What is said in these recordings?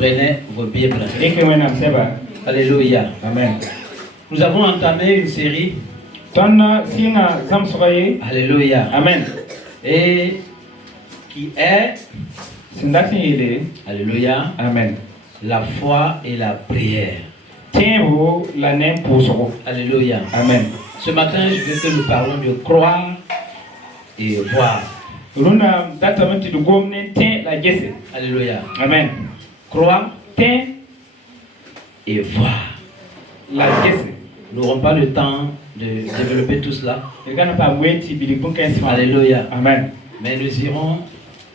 Prenez vos Bibles. Alléluia. Amen. Nous avons entamé une série. Alléluia. Amen. Et qui est, alléluia, Amen. la foi et la prière. Alléluia. Amen. Ce matin, je veux que nous parlons de croire et voir. Alléluia. Amen. Croire et voir. Nous n'aurons pas le temps de développer tout cela. Alléluia. Amen. Mais nous irons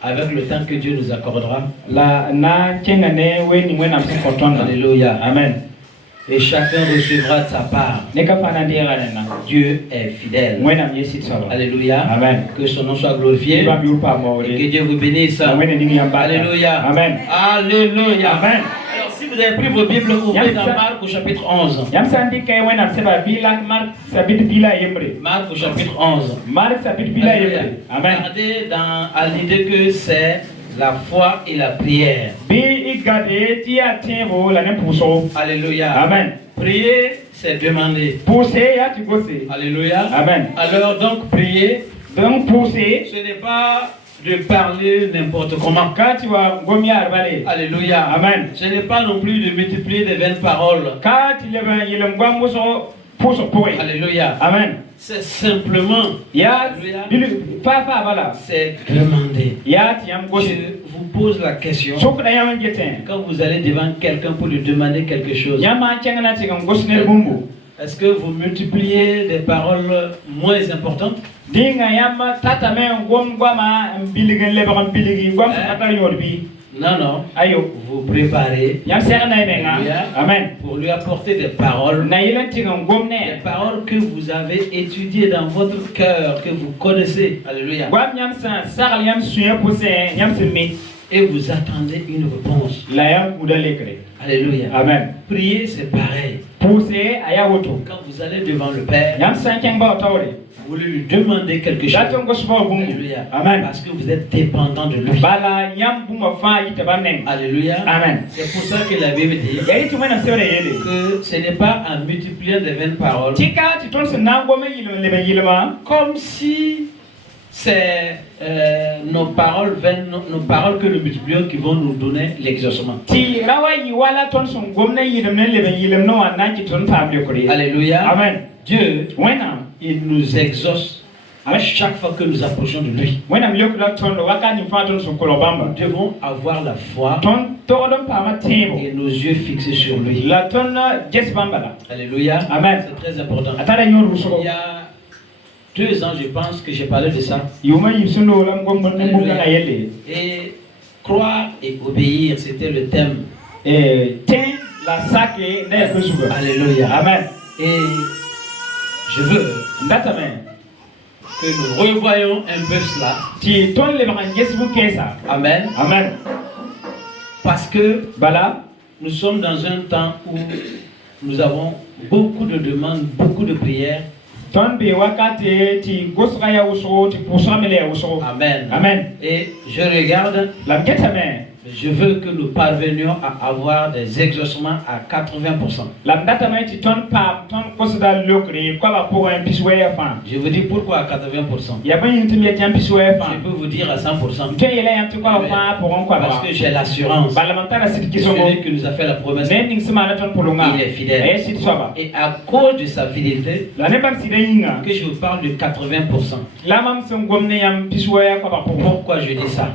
avec le temps que Dieu nous accordera. Alléluia. Amen. Et chacun recevra de sa part. Dieu est fidèle. Alléluia. Amen. Que son nom soit glorifié. Et que Dieu vous bénisse. Alléluia. Amen. Alléluia. Amen. Alors si vous avez pris vos Bibles, ouvrez dans Marc au chapitre 11. Marc au chapitre 11. Alléluia. Amen. Regardez à l'idée que c'est la foi et la prière. Alléluia. Amen. Prier, c'est demander. Alléluia. Amen. Alors donc prier, Donc pousser, ce n'est pas de parler n'importe comment. Alléluia. Amen. Ce n'est pas non plus de multiplier des vaines paroles. Alléluia. Amen. C'est simplement, c'est demander. Je vous pose la question. Quand vous allez devant quelqu'un pour lui demander quelque chose, est-ce que vous multipliez des paroles moins importantes? Non, non. Vous préparez. Amen. Pour lui apporter des paroles. Des paroles que vous avez étudiées dans votre cœur, que vous connaissez. Alléluia. Et vous attendez une réponse. Alléluia. Amen. Prier, c'est pareil. Quand vous allez devant le Père, vous voulez lui demander quelque chose. Alléluia. Amen. Parce que vous êtes dépendant de lui. Alléluia. Amen. C'est pour ça que la Bible dit que ce n'est pas en multipliant des vaines paroles, comme si c'est nos paroles vaines, nos paroles que nous multiplions qui vont nous donner l'exaucement. Alléluia. Amen. Dieu, il nous exauce à chaque fois que nous approchons de lui. Nous devons avoir la foi et nos yeux fixés sur lui. Alléluia. Amen. C'est très important. Il y a 2 ans, je pense que j'ai parlé de ça. Et croire et obéir, c'était le thème. Alléluia. Amen. Et je veux que nous revoyons un peu cela. Amen. Amen. Parce que nous sommes dans un temps où nous avons beaucoup de demandes, beaucoup de prières. Amen. Amen. Et je regarde, je veux que nous parvenions à avoir des exaucements à 80%. Je vous dis pourquoi à 80%. Je peux vous dire à 100%. Parce que j'ai l'assurance. Celui qui nous a fait la promesse, il est fidèle. Et à cause de sa fidélité, que je vous parle de 80%. Pourquoi je dis ça?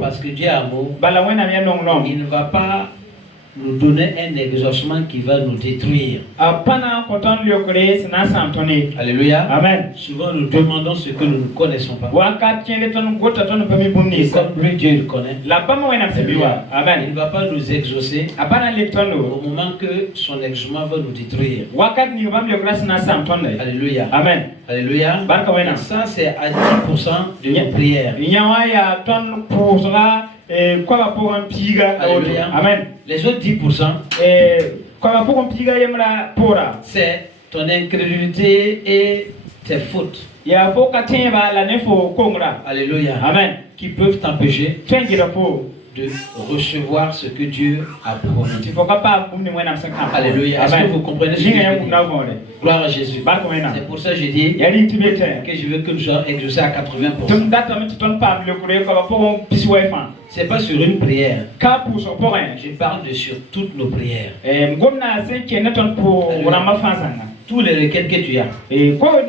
Parce que Dieu est amour. Il ne va pas nous donner un exaucement qui va nous détruire. Alléluia. Amen. Souvent nous demandons ce que nous ne connaissons pas. Et comme lui, Dieu le connaît. Amen. Il ne va pas nous exaucer au moment que son exaucement va nous détruire. Alléluia. Amen. Alléluia. Et ça c'est à 10% de nos prières. Alléluia. Amen. Les autres 10%, c'est ton incrédulité et tes fautes. Alléluia. Amen. Qui peuvent t'empêcher de recevoir ce que Dieu a promis. Alléluia. Est-ce que vous comprenez ce que je veux dire? Gloire à Jésus. C'est pour ça que j'ai dit que je veux que nous soyons exaucés à 80%. C'est pas sur une prière. Je parle de sur toutes nos prières. Tous les requêtes que tu as, tous les besoins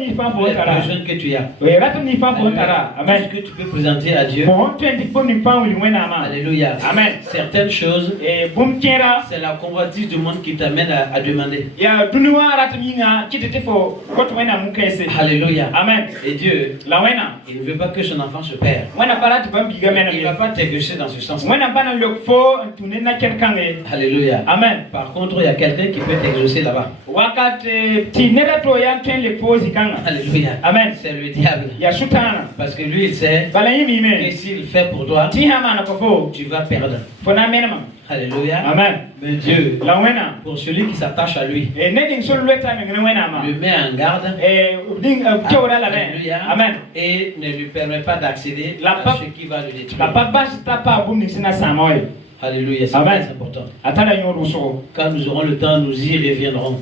que tu as, ce que tu peux présenter à Dieu. Alléluia. Amen. Certaines choses, c'est la convoitise du monde qui t'amène à demander. Alléluia. Amen. Et Dieu, il ne veut pas que son enfant se perde. Il ne va pas t'exaucer dans ce sens. Alléluia. Amen. Par contre, il y a quelqu'un qui peut t'exaucer là-bas. Alléluia. Amen. C'est le diable. Parce que lui, il sait que s'il fait pour toi, tu vas perdre. Alléluia. Amen. Mais Dieu, pour celui qui s'attache à lui, le met en garde. Alléluia. Amen. Et ne lui permet pas d'accéder à ce qui va le détruire. Alléluia, c'est très important. Quand nous aurons le temps, nous y reviendrons.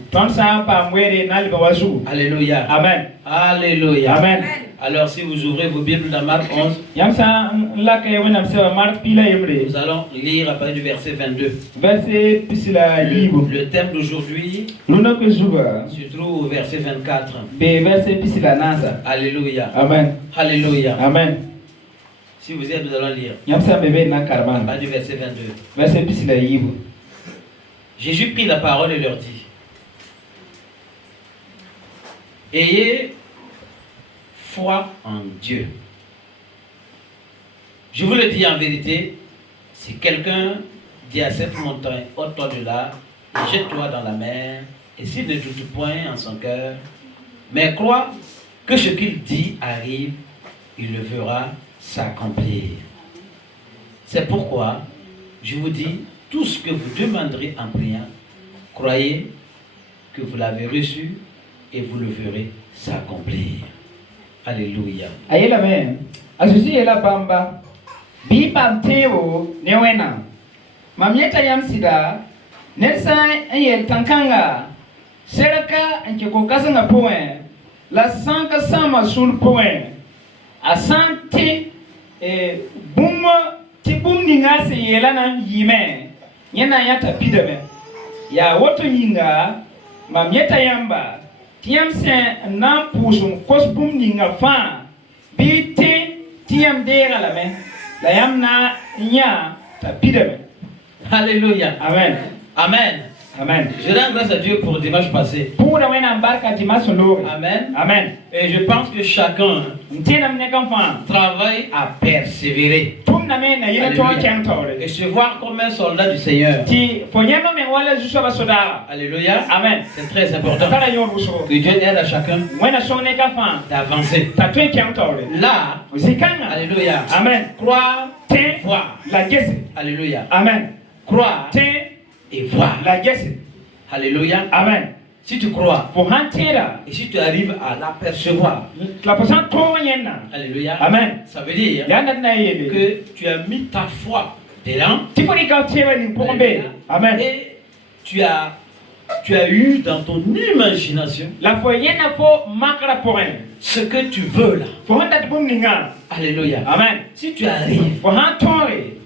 Alléluia. Amen. Alléluia. Amen. Alors si vous ouvrez vos Bibles dans Marc 11, nous allons lire à partir du verset 22. Le thème d'aujourd'hui se trouve au verset 24. Alléluia. Amen. Alléluia. Amen. Si vous êtes, nous allons lire. À partir du verset 22. Jésus prit la parole et leur dit: ayez foi en Dieu. Je vous le dis en vérité, si quelqu'un dit à cette montagne, ôte-toi de là et jette-toi dans la mer, et s'il ne doute point en son cœur, mais croit que ce qu'il dit arrive, il le verra s'accomplir. C'est pourquoi je vous dis, tout ce que vous demanderez en priant, croyez que vous l'avez reçu et vous le verrez s'accomplir. Alléluia. Amen. Azuzi ela bamba. Bi pamteo newena. Mamieta yamsida. Nelsa ayel tankanga. Seraka anke kokasa nga poen. La sanka sama sul poen. Asante bumma ti bum ninga se yela na yime. Nyena yata pideme. Ya woto yinga mamieta yamba. Tiam sen nan pusum kosbum ninga fa bite tiam dera la men la yamna nya tapideme. Alléluia. Amen. Amen. Amen. Je rends grâce à Dieu pour dimanche passé. Amen. Amen. Et je pense que chacun travaille à persévérer. Et se voir comme un soldat du Seigneur. Alléluia. Amen. C'est très important. Que Dieu aide à chacun d'avancer. Là, alléluia. Amen. Croire, voir. Alléluia. Amen. Croire et voir. Alléluia. Amen. Si tu crois et si tu arrives à l'apercevoir, alléluia. Amen. Ça veut dire que tu as mis ta foi dedans. Amen. Et tu as eu dans ton imagination ce que tu veux là. Alléluia. Amen. Si tu arrives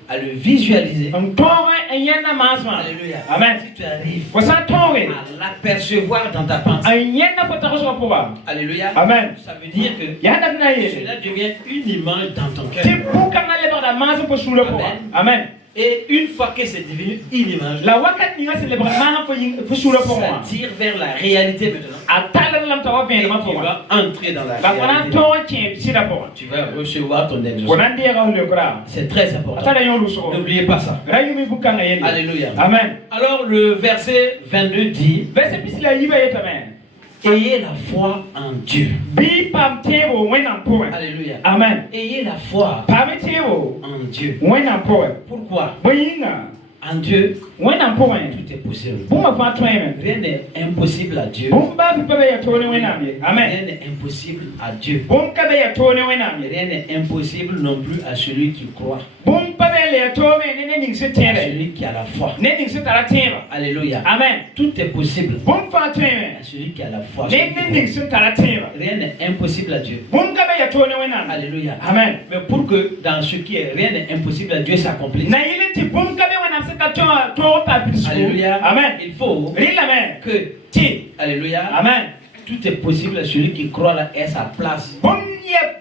à le visualiser, alléluia. Amen. Si tu arrives à l'apercevoir dans ta pensée, alléluia. Amen. Ça veut dire que cela devient une image dans ton cœur. Amen. Et une fois que c'est devenu une image, ça tire vers la réalité maintenant. Et tu vas entrer dans la réalité. Tu vas recevoir ton exaucement. C'est très important. N'oubliez pas ça. Alléluia. Amen. Alors le verset 22 dit: ayez la foi en Dieu. Alléluia. Amen. Ayez la foi en Dieu. Pourquoi? En Dieu, wẽnnaam pʋgẽ tout est possible. bũmba fãa tõeme Rien n'est impossible à Dieu. bũmb baa tɩ pa be ya toog ne wẽnnaam ye amen Rien n'est impossible à Dieu. bũmb ka be ya toog ne wẽnnaam ye Rien n'est impossible non plus à celui qui croit, bũmb pa be le ya toome ne ne ning sẽn à tẽebe celui qui a la foi. ne ning sẽn tara tẽeba Alléluia. amen Tout est possible bũmb fãa tõeme à celui qui a la foi. ne celui qui ne croit. ning sẽn tara tẽeba Rien n'est impossible à Dieu. bũmb ka be ya toog ne wẽnnaam Alléluia. amen Mais pour que dans ce qui est rien n'est impossible à Dieu s'accomplisse. na yɩl tɩ bũmb ka be wẽnnaam sẽn ka toog n paam pidsgu Alléluia. amen Il faut rɩlame que, tɩ alléluia, amen tout est possible à celui qui croit là est sa place.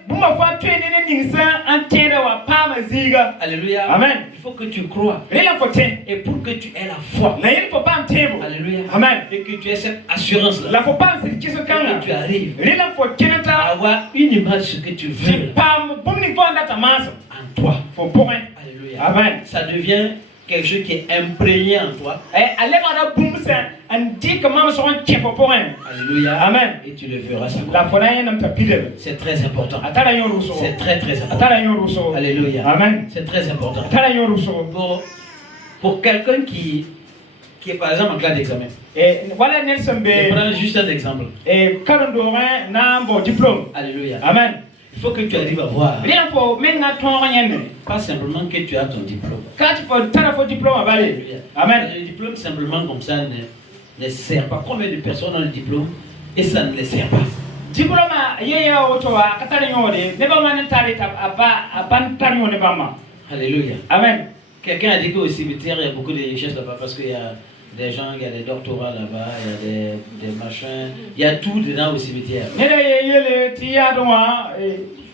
bũmba fãa tõe ne ne ning sẽn n tẽeda wã paama zĩiga Alléluia. amen Il faut que tu crois. rɩla fo tẽ Et pour que tu aies la foi. la yɩl fo paam tẽebo Alléluia. amen Et que tu aies cette assurance-là. la fo paam sɩd kɩs Que kãnga tu arrives rɩla fo kẽne à t'a avoir une image de ce que tu veux tɩ paam bũmb ning fãa n data maasem en toi. fo pʋgẽ Alléluia. amen Ça devient quelque chose qui est imprégné en toi. a lebgda bũmb sẽn n dɩk mam sg n kẽ fo pʋgẽ Alléluia. amen Et tu le verras ça. la fo na n yẽndame t'a pidame C'est très important. a tara yõod wʋsgo C'est très très a important. tara yõod wʋsgo Alléluia. amen C'est très important. a tara yõod wʋsgo Pour quelqu'un qui est par exemple en cas d'examen. wala ned sẽn Je be prends juste un exemple. karen-doogẽ na n bao diplôme Alléluia. amen Il faut que tu arrives à voir. rẽn fo menga tõog yẽnde Pas simplement que tu as ton diplôme. ka tɩ fo tara fo diplôme a bale Alléluia. amen Le diplôme simplement comme ça ne sert pas. Combien de personnes ont le diplôme et ça ne les sert pas? diplôme a yẽya woto wa ka tar yõode nebã man n tar t'a a pa n tar yõ nebãmbã Alléluia. amen Quelqu'un a dit qu'au cimetière, il y a beaucoup de richesses là-bas parce qu'il y a des gens, il y a des doctorats là-bas, il y a des machins, il y a tout dedans au cimetière. neda ye yele tɩ yaadẽ wã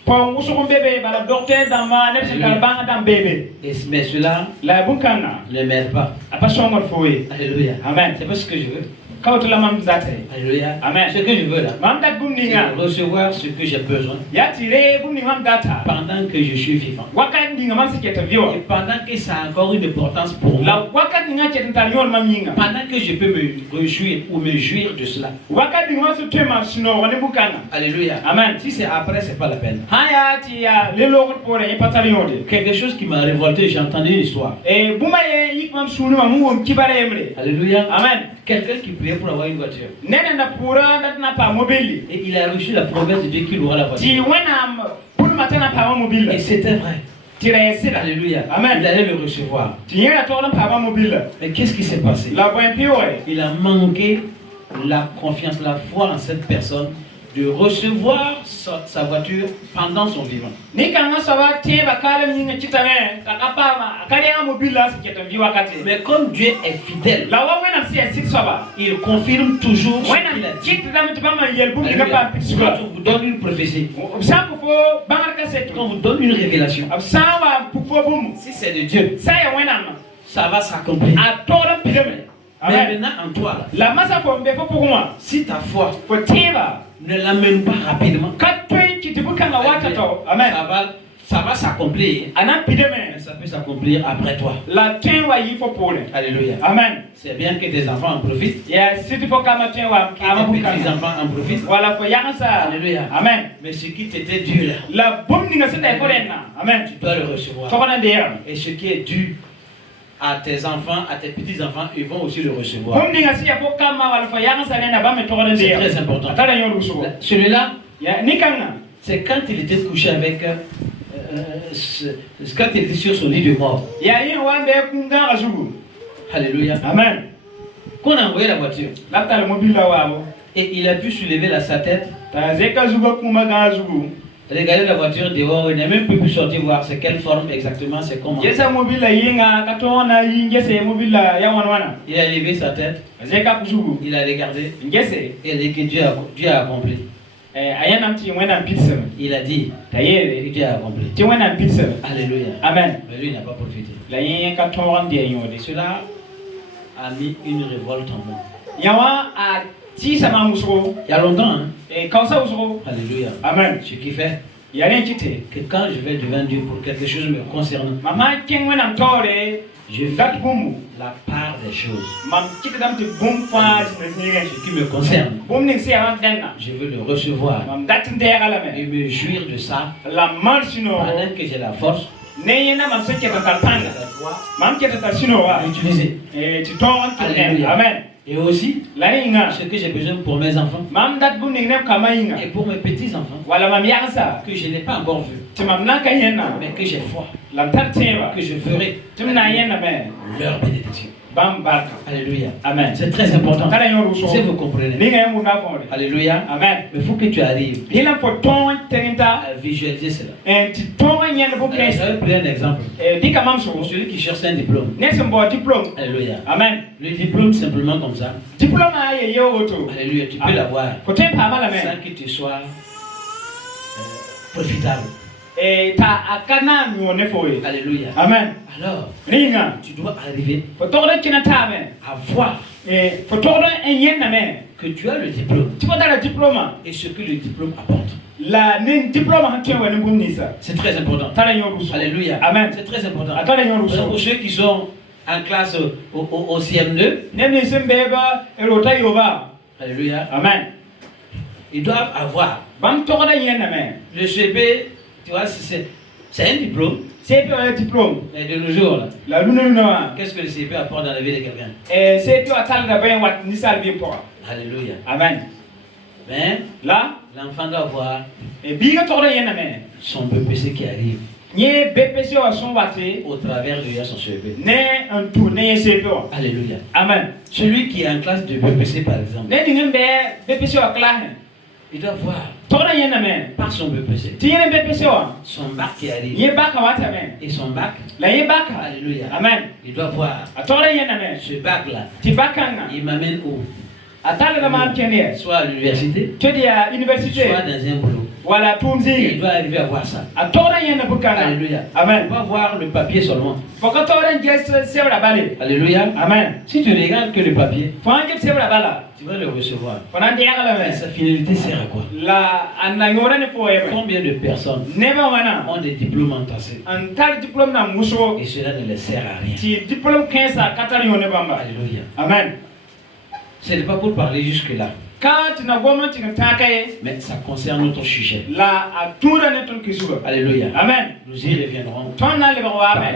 põ wʋsg n be be bala docteur dãmba neb sẽn tar bãng dãmb beebe Mais cela la bõn-kãngã ne m'aide pas. a pa sõngd fo ye Alléluia. amen C'est pas ce que je veux. ka woto la mam date Alléluia. Amen. Ce que je veux là, mam dat bũmb ninga c'est recevoir ce que j'ai besoin yaa tɩ re bũmb ning mam data pendant que je suis vivant. wakat ninga mam sẽn ket n vɩ wã Et pendant que ça a encore une importance pour moi. la wakat ninga ket n tar yõod mam yĩnga Pendant que je peux me réjouir ou me jouir de cela. wakat ning mam sẽn tõe maan sũ-noog ne bũ-kãngã Alléluia. amen Si c'est après, c'est pas la peine. sã yaa tɩ yaa le loogd poorẽ yẽ pa tar yõode Quelque chose qui m'a révolté, j'ai entendu une histoire. bũmba ye yik mam sũurẽ mam n wʋm kibara yembre Alléluia. amen Quelqu'un qui priait pour avoir une voiture. ned n da pʋʋrã dat na paam mobile Et il a reçu la promesse de Dieu qu'il aura la tɩ voiture. wẽnnaam pʋlmã tã na paama mobile Et c'était vrai. tɩ ra ya sɩda Alléluia. Amen. Il allait le recevoir. tɩ yẽ ra togd n paama mobile Mais qu'est-ce qui s'est passé? la bõe pɩʋʋge Il a manqué la confiance, la foi en cette personne de recevoir sa voiture pendant son vivant. nin-kãngã soaba tẽeba kaalem yĩngã kɩtame t'a ka paama a ka rẽga mobile la sẽn ket n vɩ wakate Mais comme Dieu est fidèle, la wa wẽnnaam sẽn yaa sɩd soaba il confirme toujours ce wẽnnaam qu'il a dit. kɩtdame tɩ bãmb n yel bũmb ninga paam Alléluia. pidsga Quand on vous donne une prophétie, b sã n pʋ fo bãngr kaset quand on vous donne une révélation, b sã n wa pʋ fo bũmb si c'est de Dieu, sã n ya wẽnnaamã ça va s'accomplir. a togd n pidame Mais amen maintenant en toi, là, la masã fo n be fo pʋgẽ wã si ta foi fo tẽeba ne l'amène pas rapidement, ka tõe n kɩt bũ-kãngã wata tao amen ça va s'accomplir. a na n pidame Mais ça peut s'accomplir après toi. la tõe n wa yɩ fo poorẽ Alléluia. amen C'est bien que tes enfants en profitent, yaa sɩd fo kama tõe n wa que paama tes bũ-kãngã petits-enfants en profitent. wala fo yagsa Alléluia. amen Mais ce qui t'était dû là, la bũmb ninga sẽn da y fo rẽnna amen tu dois le recevoir. togd n deegame Et ce qui est dû à tes enfants, à tes petits-enfants, ils vont aussi le recevoir. bũmb ninga sẽn ya fo kama wala fo yagsa rẽnna bãmb me togd n C'est deegame très important. a tara yõod wʋsgo Celui-là, nin-kãngã c'est quand il était couché avec. Quand il était sur son lit de mort. yaa yẽ wa n bɩ kũn-gãagã zugu Alléluia. amen Qu'on a envoyé la voiture. la b tall mobile la waabo Et il a pu soulever sa tête, t'a zẽka zugã kũmã gãag zugu regarder la voiture dehors. Il n'a même plus pu sortir voir c'est quelle forme exactement, c'est comment. gesa mobile la yɩnga ka tõog na yɩ n gese mobile la ya wãn-wãna Il a levé sa tête, a zẽka zugu il a regardé n gese et il a dit que Dieu a accompli. a yãnam tɩ wẽnnaam pidsame Il a dit t'a que yeele Dieu a accompli. tɩ wẽnnaam pidsame Alléluia. amen Mais lui, il n'a pas profité. la yẽ ka tõog n dɩa yõode Et cela a mis une révolte en moi. yã wã a tɩɩsa maam wʋsgo Il y a longtemps, hein? kaosa wʋsgo Alléluia. amen Ce qui fait yaa rẽ kɩte que quand je vais devant Dieu pour quelque chose me concernant, mam sã n kẽng wẽnnaam taoore je fais dat bũmbu la part des choses. mam kɩtdame tɩ bũmb fãa zĩna zĩigẽ Ce qui me concerne, bũmb ning sẽn yaa mam dẽnna je veux le recevoir mam dat n deega et lame me jouir de ça la m maan sũ-noogo pendant que j'ai la force Neyena maseke takalpanga. Mamke takalsinowa. Utiliser. Et tu tombes. Amen. Et aussi, ce que j'ai besoin pour mes enfants et pour mes petits-enfants que je n'ai pas encore vu, mais que j'ai foi, que je ferai leur bénédiction. Alléluia. Amen. C'est très important. Si vous comprenez. Alléluia. Amen. Mais il faut que tu arrives à visualiser cela. Je vais prendre un exemple. Pour celui qui cherche un diplôme. Alléluia. Amen. Le diplôme simplement comme ça. Alléluia. Tu peux l'avoir sans que tu sois profitable. Alléluia. Amen. Alors, tu dois arriver à voir que tu as le diplôme et ce que le diplôme apporte. C'est très important. Alléluia. Amen. C'est très important. Pour ceux qui sont en classe au CM2, alléluia. Amen. Ils doivent avoir le CP. Tu vois, c'est un diplôme. C'est un diplôme. Mais de nos jours, qu'est-ce que le CP apporte dans la vie de quelqu'un? Alléluia. Amen. Mais là, l'enfant doit avoir son BPC qui arrive. Au travers de son CP. Alléluia. Amen. Celui qui est en classe de BPC par exemple, il doit voir par son BPC son bac qui arrive et son bac. Alléluia. Amen. Il doit voir ce bac là. Il m'amène où? Soit à l'université, soit dans un boulot. Il doit arriver à voir ça. Alléluia. Amen. Il doit voir le papier seulement. Alléluia. Amen. Si tu regardes que le papier, tu vas le recevoir. Mais sa finalité sert à quoi? Combien de personnes ont des diplômes entassés et cela ne les sert à rien? Alléluia. Amen. Ce n'est pas pour parler jusque-là. Mais ça concerne notre sujet. Alléluia. Amen. Nous y reviendrons par la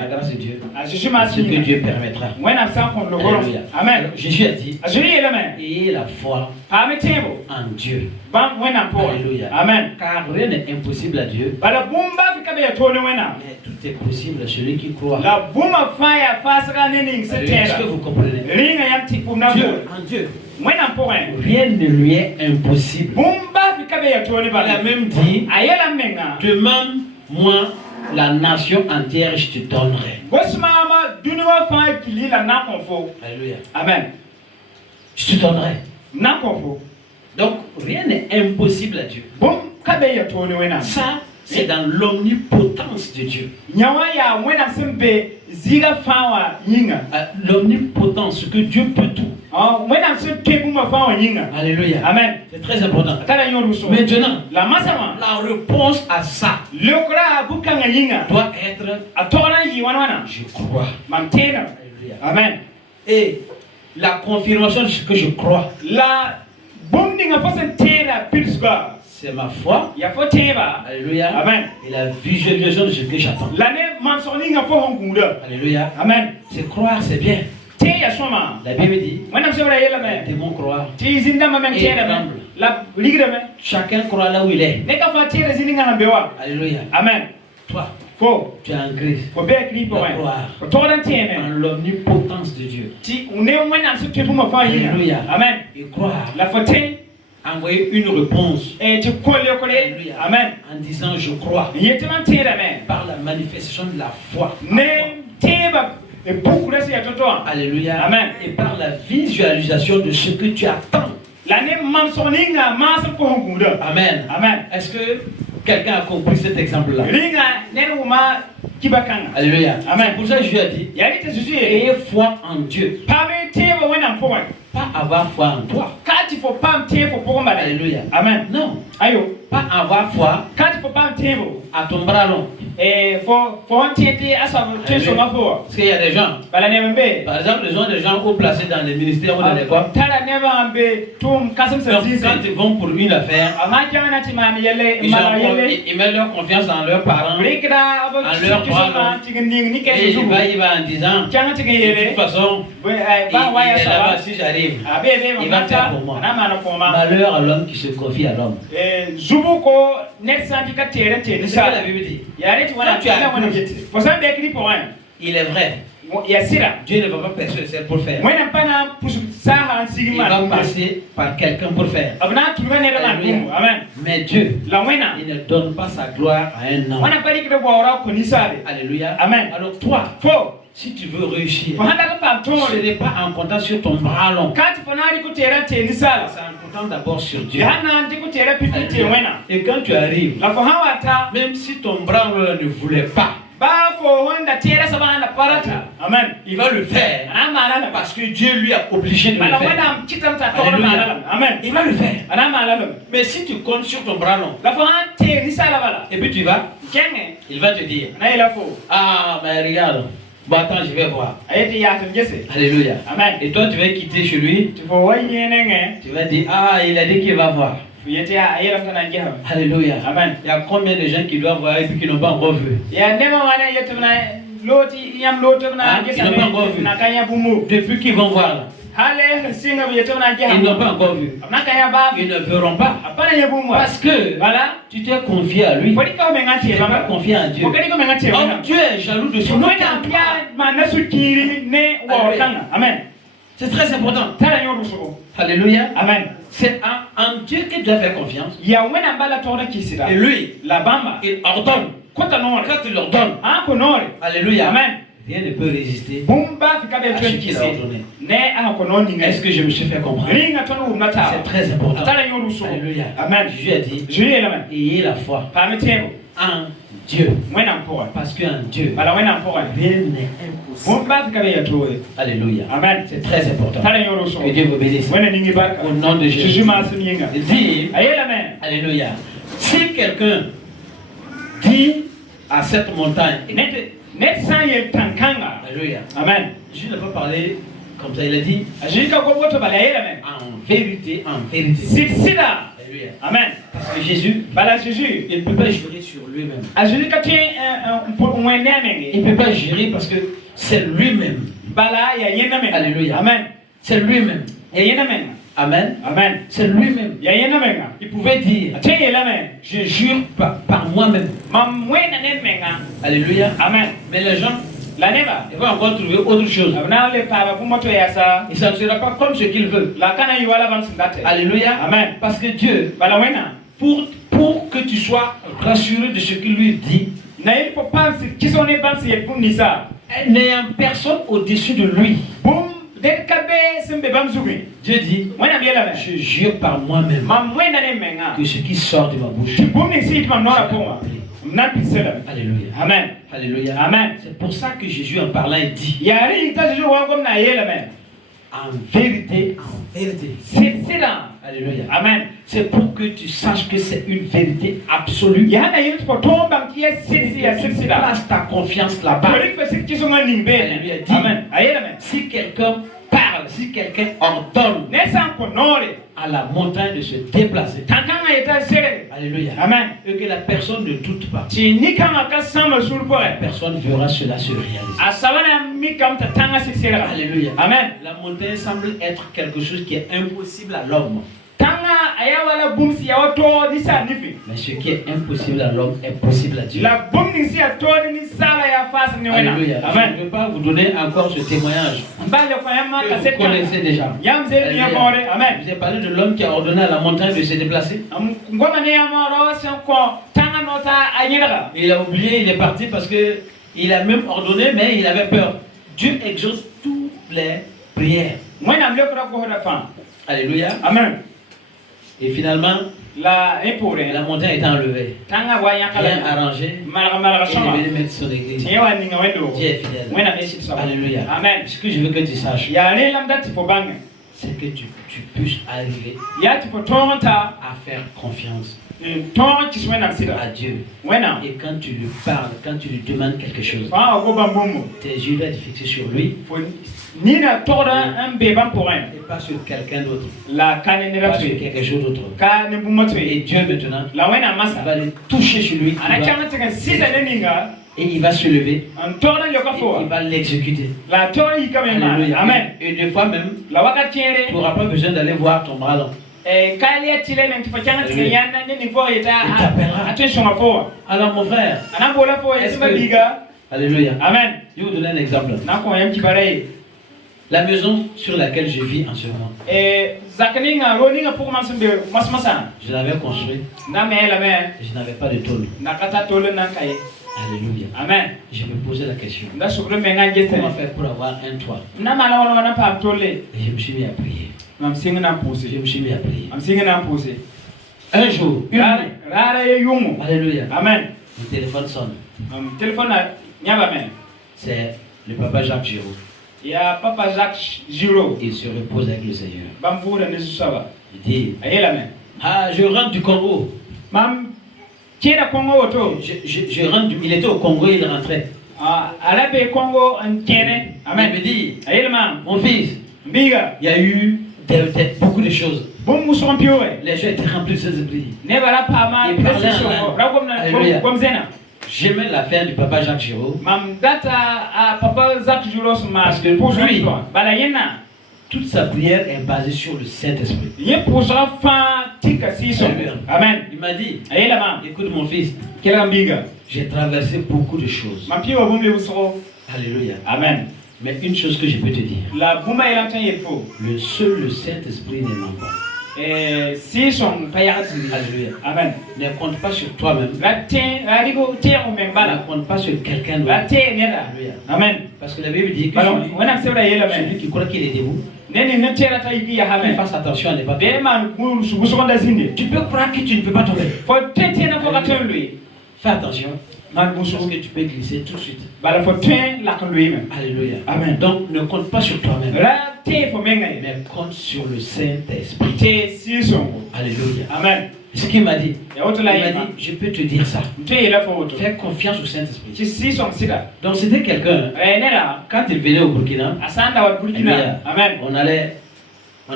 grâce de Dieu. Ce que Dieu permettra. Alléluia. Amen. Jésus a dit, ayez la foi en Dieu. Alléluia. Amen. Car rien n'est impossible à Dieu. Mais tout est possible à celui qui croit. Est-ce que vous comprenez? En Dieu. Rien ne lui est impossible. Il a même dit, demande-moi la nation entière et je te donnerai. Alléluia. Amen. Je te donnerai. Donc rien n'est impossible à Dieu. Ça, c'est dans l'omnipotence de Dieu. L'omnipotence, ce que Dieu peut tout. Alléluia. Amen. C'est très important. Maintenant, la réponse à ça doit être je crois. Alléluia. Amen. Et la confirmation de ce que je crois, c'est ma foi. Alléluia. Amen. Et la visualisation de ce que j'attends. Alléluia. Amen. C'est croire, c'est bien. La Bible dit, les démons croient et tremblent. Chacun croit là où il est. Alléluia. Amen. Toi, tu es en Christ. Tu dois croire en l'omnipotence de Dieu. Alléluia. Amen. Et croire. Envoyer une réponse. Alléluia. Amen. En disant je crois. Par la manifestation de la foi. Alléluia. Amen. Et par la visualisation de ce que tu attends. Amen. Amen. Est-ce que quelqu'un a compris cet exemple-là? Alléluia. Amen. Pour ça, Jésus a dit, ayez foi en Dieu. Pas avoir foi en toi. Alléluia. Amen. Non. Ayo. Pas avoir foi Quand il faut pas un table. à ton bras long. Et faut un tiété à sa sur ma foi. Parce qu'il y a des gens, Par exemple, ils ont des gens haut placés dans les ministères ou dans les corps. Donc, quand ils vont pour une affaire, ils mettent leur confiance en leurs parents, en leurs bras. Et il va en disant, de toute façon, il est là-bas, si j'arrive, il va faire pour moi. Malheur à l'homme qui se confie à l'homme. C'est ce que la Bible dit. Il est vrai. Dieu ne va pas percer le ciel pour faire. Il va passer par quelqu'un pour faire. Mais Dieu, il ne donne pas sa gloire à un homme. Alléluia. Amen. Alors toi, si tu veux réussir, ce n'est pas en comptant sur ton bras long. C'est en comptant d'abord sur Dieu. Et quand tu arrives, même si ton bras long ne voulait pas, Amen. Il va le faire parce que Dieu lui a obligé de le faire. Amen. Il va le faire. Mais si tu comptes sur ton bras long, et puis tu vas, il va te dire, ah mais regarde, bon attends, je vais voir. Alléluia. Amen. Et toi tu vas quitter chez lui, tu vas dire, ah il a dit qu'il va voir. Alléluia. Amen. Il y a combien de gens qui doivent voir et puis qui n'ont pas encore vu? Ils n'ont pas encore vu. Depuis qu'ils vont voir là, ils n'ont pas encore vu. Ils ne verront pas. Parce que tu t'es confié à lui. Tu n'es pas confié à Dieu. Donc Dieu est jaloux de son Amen. C'est très important. Alléluia. Amen. C'est en Dieu que tu dois faire confiance. Et lui, il ordonne. Quand il ordonne, alléluia. Amen. Rien ne peut résister à ce qu'il a ordonné. Est-ce que je me suis fait comprendre? C'est très important. Alléluia. Amen. Dieu a dit, ayez la foi en Dieu. Parce qu'en Dieu, rien n'est impossible. Alléluia. Amen. C'est très important. Que Dieu vous bénisse. Au nom de Jésus. Il dit, alléluia. Si quelqu'un dit à cette montagne, alléluia. Amen. Je n'ai pas parlé comme ça, il a dit, en vérité, en vérité. Alléluia. Amen. Parce que Jésus, il ne peut pas jurer sur lui-même. Il ne peut pas jurer parce que c'est lui-même. Alléluia. Amen. C'est lui-même. Amen. Amen. C'est lui-même. Il pouvait dire, je jure par moi-même. Alléluia. Amen. Mais les gens, ils vont encore trouver autre chose. Et ça ne sera pas comme ce qu'ils veulent. Alléluia. Amen. Parce que Dieu, pour que tu sois rassuré de ce qu'il lui dit, n'ayant personne au-dessus de lui, Dieu dit, je jure par moi-même que ce qui sort de ma bouche, alléluia. Amen. Alléluia. Amen. C'est pour ça que Jésus en parlant il dit, en vérité, alléluia. Amen. C'est pour que tu saches que c'est une vérité absolue. Place ta confiance là-bas. Alléluia. Dis, si quelqu'un parle, si quelqu'un ordonne à la montagne de se déplacer, alléluia. Amen. Et que la personne ne doute pas, personne verra cela se réaliser. Alléluia. Amen. La montagne semble être quelque chose qui est impossible à l'homme. Mais ce qui est impossible à l'homme est possible à Dieu. Alléluia. Je ne veux pas vous donner encore ce témoignage que vous connaissez déjà. Amen. Vous avez parlé de l'homme qui a ordonné à la montagne de se déplacer. Il a oublié, il est parti parce qu'il a même ordonné, mais il avait peur. Dieu exauce toutes les prières. Alléluia. Amen. Et finalement, la montagne est enlevée. Rien arrangé. Il est venu mettre son église. Dieu est fidèle. Alléluia. Amen. Ce que je veux que tu saches, c'est que tu puisses arriver à faire confiance à Dieu. Et quand tu lui parles, quand tu lui demandes quelque chose, tes yeux doivent être fixés sur lui. Et pas sur quelqu'un d'autre. Pas sur quelque chose d'autre. Et Dieu maintenant va le toucher sur lui. Et il va se lever. Et il va l'exécuter. Amen. Et des fois même, tu n'auras pas besoin d'aller voir ton bras long. Il t'appellera. Alors mon frère, alléluia. Amen. Je vais vous donner un exemple. La maison sur laquelle je vis en ce moment, je l'avais construite. Je n'avais pas de tôle. Alléluia. Amen. Je me posais la question. Comment faire pour avoir un toit? Et je me suis mis à prier. Je me suis mis à prier. Un jour, une nuit, alléluia. Amen. Mon téléphone sonne. C'est le papa Jacques Giraud. Il y a Papa Jacques Giraud. Il se repose avec le Seigneur. Il dit, je rentre du Congo. Je rentre il était au Congo, il rentrait. Il me dit, mon fils, il y a eu beaucoup de choses. Les gens étaient remplis de ces esprits. J'aimais l'affaire du papa Jacques Giraud. Parce que pour lui, toute sa prière est basée sur le Saint-Esprit. Amen. Il m'a dit, écoute mon fils, j'ai traversé beaucoup de choses. Alléluia. Amen. Mais une chose que je peux te dire, le Saint-Esprit ne ment pas. Alléluia. Amen. Ne compte pas sur toi-même. Ne compte pas sur quelqu'un d'autre. Alléluia. Amen. Parce que la Bible dit que celui qui croit qu'il est debout, fasse attention à ne pas tomber. Tu peux croire que tu ne peux pas tomber. Fais attention. Parce que tu peux glisser tout de suite. Alléluia. Amen. Donc ne compte pas sur toi-même, mais compte sur le Saint-Esprit. Alléluia. Amen. Ce qu'il m'a dit, il m'a dit, je peux te dire ça. Fais confiance au Saint-Esprit. Donc c'était quelqu'un, quand il venait au Burkina, Amen. on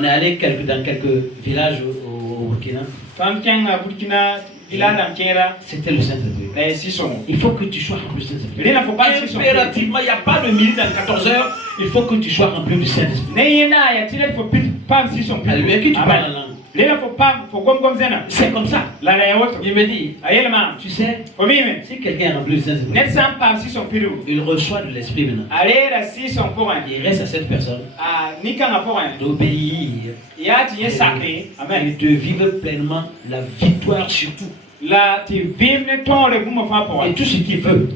est allé dans quelques villages au Burkina. C'était le Saint-Esprit. Il faut que tu sois rempli du Saint-Esprit. Impérativement, il n'y a pas de minute dans 14 heures. Il faut que tu sois rempli du Saint-Esprit. Alléluia, que tu parles en langue. C'est comme ça. Il me dit, tu sais, si quelqu'un est rempli du Saint-Esprit, il reçoit de l'Esprit maintenant. Il reste à cette personne d'obéir et de vivre pleinement la victoire surtout. Et tout ce qu'il veut,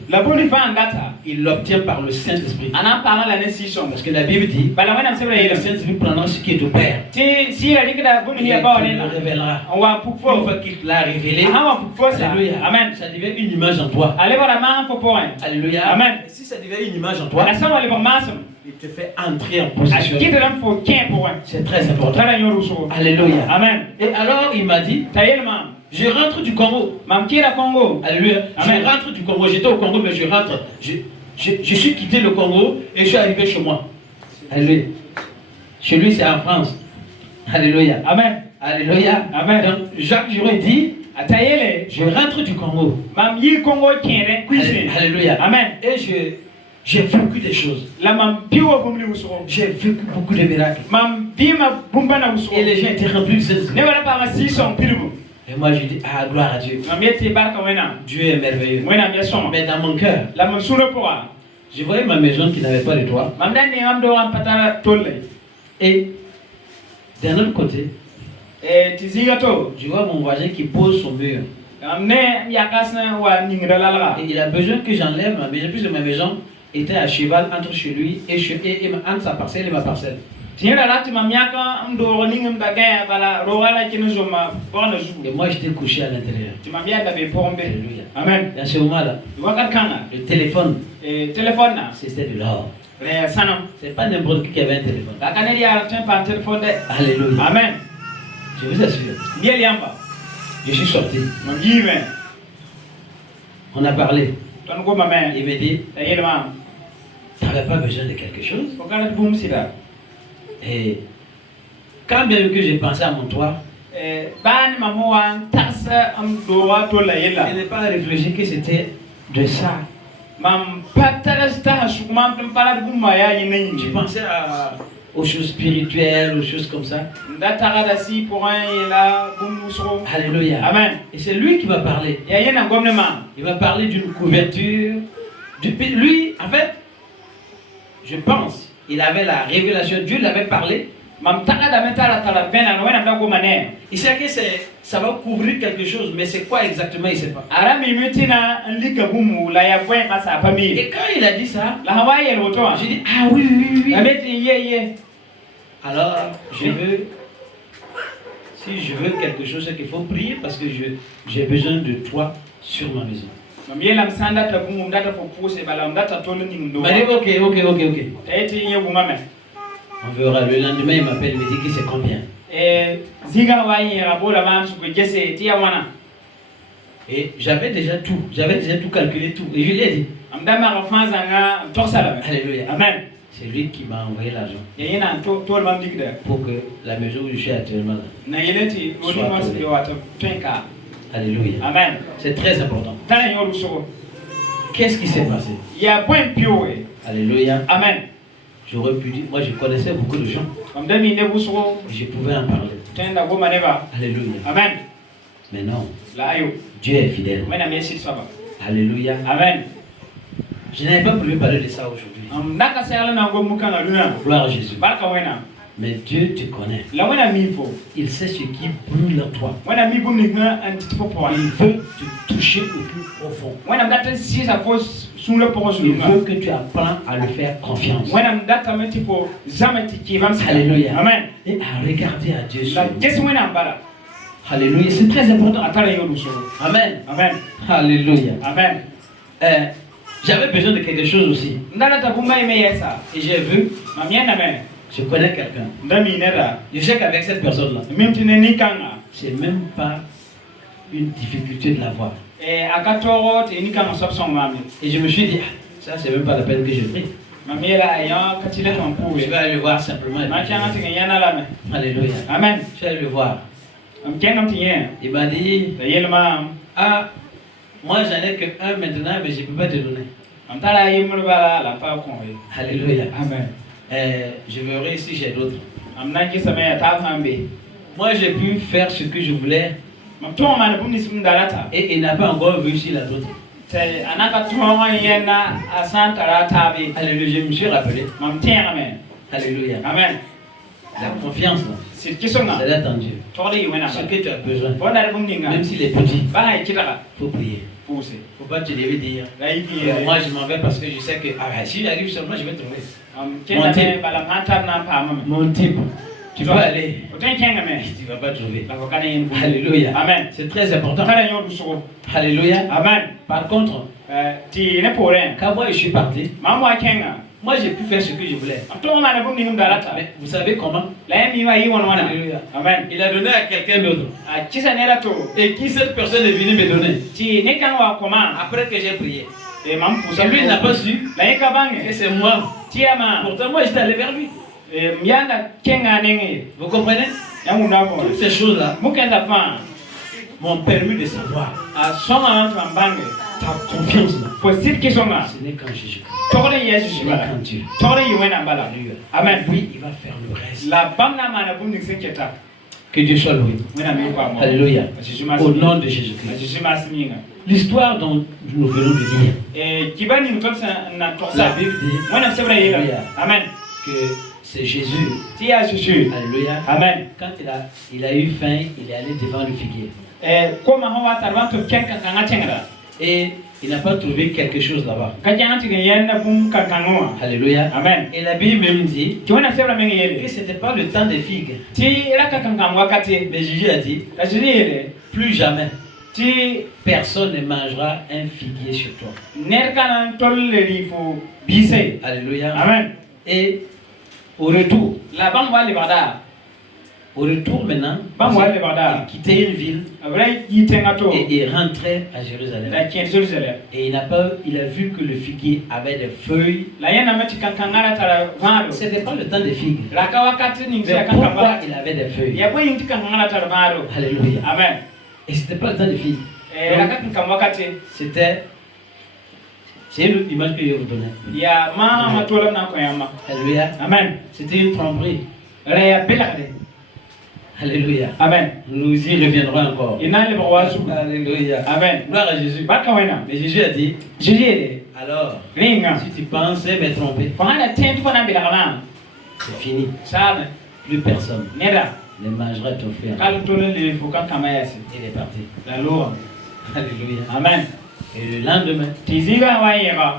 il l'obtient par le Saint-Esprit. Parce que la Bible dit, le Saint-Esprit prendra ce qui est au Père. Et il le révélera. Une fois qu'il l'a révélé, Amen. Ça devient une image en toi. Alléluia. Amen. Et si ça devient une image en toi, il te fait entrer en possession. C'est très important. Alléluia. Amen. Et alors il m'a dit, je rentre du Congo. Alléluia. Je rentre du Congo. J'étais au Congo, mais je rentre. Je suis quitté le Congo et je suis arrivé chez moi. Alléluia. Chez lui, c'est en France. Alléluia. Amen. Alléluia. Amen. Donc, Jacques Giraud dit, je rentre du Congo. Alléluia. Amen. Et j'ai vécu des choses. J'ai vécu beaucoup de miracles. Et les gens étaient remplis de cette. Et moi je dis, gloire à Dieu. Dieu est merveilleux. Mais dans mon cœur, je voyais ma maison qui n'avait pas de toit. Et d'un autre côté, je vois mon voisin qui pose son mur. Et il a besoin que j'enlève ma maison, puisque ma maison était à cheval entre chez lui et entre sa parcelle et ma parcelle. Et moi j'étais couché à l'intérieur. Alléluia. Amen. Dans ce moment-là, le téléphone, c'était de l'or. C'est pas n'importe qui avait un téléphone. Alléluia. Amen. Je vous assure. Je suis sorti. On a parlé. Il me dit, tu n'avais pas besoin de quelque chose. Et quand bien que j'ai pensé à mon toit, je n'ai pas réfléchi que c'était de ça. Je pensais aux choses spirituelles, aux choses comme ça. Alléluia. Amen. Et c'est lui qui m'a parlé. Il m'a parlé d'une couverture. Lui, en fait, je pense, il avait la révélation. Dieu l'avait parlé. Il sait que ça va couvrir quelque chose, mais c'est quoi exactement, il ne sait pas. Et quand il a dit ça, j'ai dit, ah oui. Alors, si je veux quelque chose, c'est qu'il faut prier parce que j'ai besoin de toi sur ma maison. Il m'a dit, ok. On verra. Le lendemain, il m'appelle, il me dit que c'est combien. Et j'avais déjà tout calculé, tout. Et je lui ai dit. Alléluia. Amen. C'est lui qui m'a envoyé l'argent. Pour que la maison où je suis actuellement là soit. Alléluia. Amen. C'est très important. Qu'est-ce qui s'est passé? Alléluia. Amen. J'aurais pu dire, moi je connaissais beaucoup de gens. Je pouvais en parler. Alléluia. Amen. Mais non. Dieu est fidèle. Alléluia. Amen. Je n'avais pas voulu parler de ça aujourd'hui. Gloire à Jésus. Mais Dieu te connaît. Il sait ce qui brûle en toi. Il veut te toucher au plus profond. Il veut que tu apprennes à le faire confiance. Alléluia. Amen. Et à regarder à Dieu. Alléluia. C'est très important. Amen. Amen. Alléluia. Amen. J'avais besoin de quelque chose aussi. Et j'ai vu. Je connais quelqu'un. Je sais qu'avec cette personne-là, c'est même pas une difficulté de la voir. Et je me suis dit, ça c'est même pas la peine que je prie. Je vais aller le voir simplement. Alléluia. Amen. Je vais aller le voir. Il m'a dit, ah, moi j'en ai que un maintenant, mais je ne peux pas te donner. Alléluia. Amen. Je verrai si j'ai d'autres. Moi j'ai pu faire ce que je voulais. Et il n'a pas encore vu s'il a d'autres. Alléluia, je me suis rappelé. Alléluia. Amen. La confiance là, c'est d'être en Dieu. Ce que tu as besoin, même s'il est petit, il faut prier. Il ne faut pas te lever dire moi je m'en vais parce que je sais que si j'arrive sur moi je vais trouver. Mon type, tu vas aller, tu ne vas pas trouver. Alléluia. Amen. C'est très important. Alléluia. Amen. Par contre, quand moi je suis parti, moi j'ai pu faire ce que je voulais. Mais vous savez comment? Alléluia. Amen. Il a donné à quelqu'un d'autre. Et qui cette personne est venue me donner? Après que j'ai prié. Et lui il n'a pas su que c'est moi. Pourtant moi j'étais allé vers lui. Vous comprenez? Toutes ces choses-là m'ont permis de savoir ta confiance là. Ce n'est qu'en Jésus. Ce n'est qu'en Dieu. Amen. Oui, il va faire le reste. Que Dieu soit loué. Alléluia. Au nom de Jésus-Christ. L'histoire dont nous venons de lire. La Bible dit Amen. Que c'est Jésus. Alléluia. Amen. Quand il a eu faim, il est allé devant le figuier. Et il n'a pas trouvé quelque chose là-bas. Alléluia. Amen. Et la Bible même dit que ce n'était pas le temps des figues. Mais Jésus a dit plus jamais personne ne mangera un figuier sur toi. Alléluia. Amen. Et au retour, Au retour maintenant, il quittait une ville et rentrait à Jérusalem. Et il a vu que le figuier avait des feuilles. Ce n'était pas le temps des figues. Mais pourquoi il avait des feuilles? Alléluia. Amen. Et ce n'était pas le temps des figues. C'est une image que je vous donnais. Alléluia. Amen. C'était une tromperie. Alléluia. Amen. Nous y reviendrons encore. Alléluia. Amen. Gloire à Jésus. Mais Jésus a dit, alors, si tu pensais me tromper, c'est fini. Plus personne ne mangera ton frère. Il est parti. Alléluia. Amen. Et le lendemain,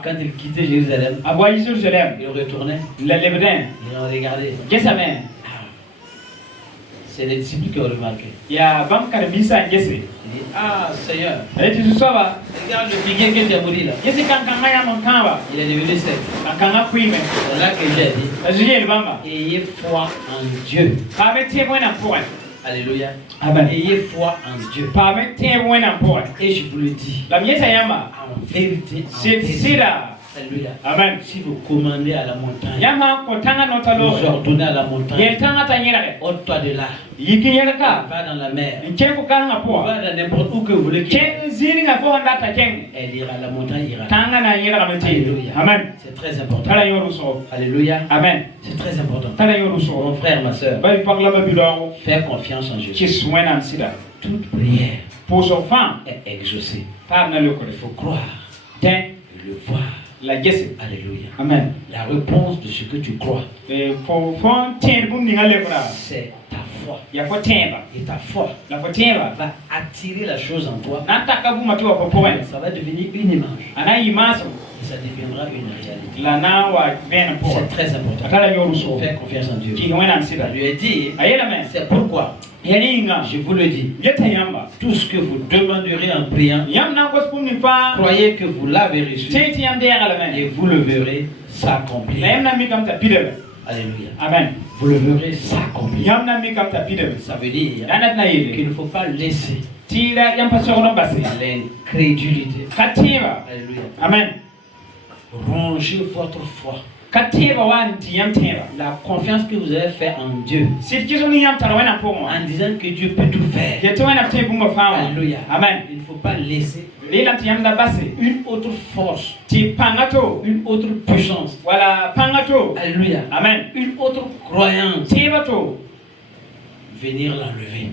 quand il quittait Jérusalem, il retournait. Ils ont regardé. C'est les disciples qui ont remarqué. Il dit, ah Seigneur, regarde le figuier que tu as mouru là. Il est devenu sec. C'est là que j'ai dit, ayez foi en Dieu. Alléluia. Amen. Ayez foi en Dieu. Et je vous le dis, en vérité, alléluia. Amen. Si vous commandez à la montagne, vous ordonnez à la montagne, ôte-toi de là, va dans la mer, va dans n'importe où que vous voulez qu'il elle ira, la montagne ira. Alléluia. Amen. C'est très important. Alléluia. Amen. C'est très important. Mon frère, ma soeur, fais confiance en Jésus. Toute prière est exaucée. Il faut croire et le voir. Alléluia. Amen. La réponse de ce que tu crois, c'est ta foi. Et ta foi va attirer la chose en toi. Ça va devenir une image. Et ça deviendra une réalité. C'est très important. Fais confiance en Dieu. Je lui ai dit, c'est pourquoi je vous le dis, tout ce que vous demanderez en priant, croyez que vous l'avez reçu et vous le verrez s'accomplir. Alléluia. Amen. Vous le verrez s'accomplir. Ça veut dire qu'il ne faut pas laisser l'incrédulité. Alléluia. Amen. Rongez votre foi. La confiance que vous avez faite en Dieu, en disant que Dieu peut tout faire. Alléluia. Amen. Il ne faut pas laisser une autre force, une autre puissance, alléluia, Amen. une autre croyance venir l'enlever.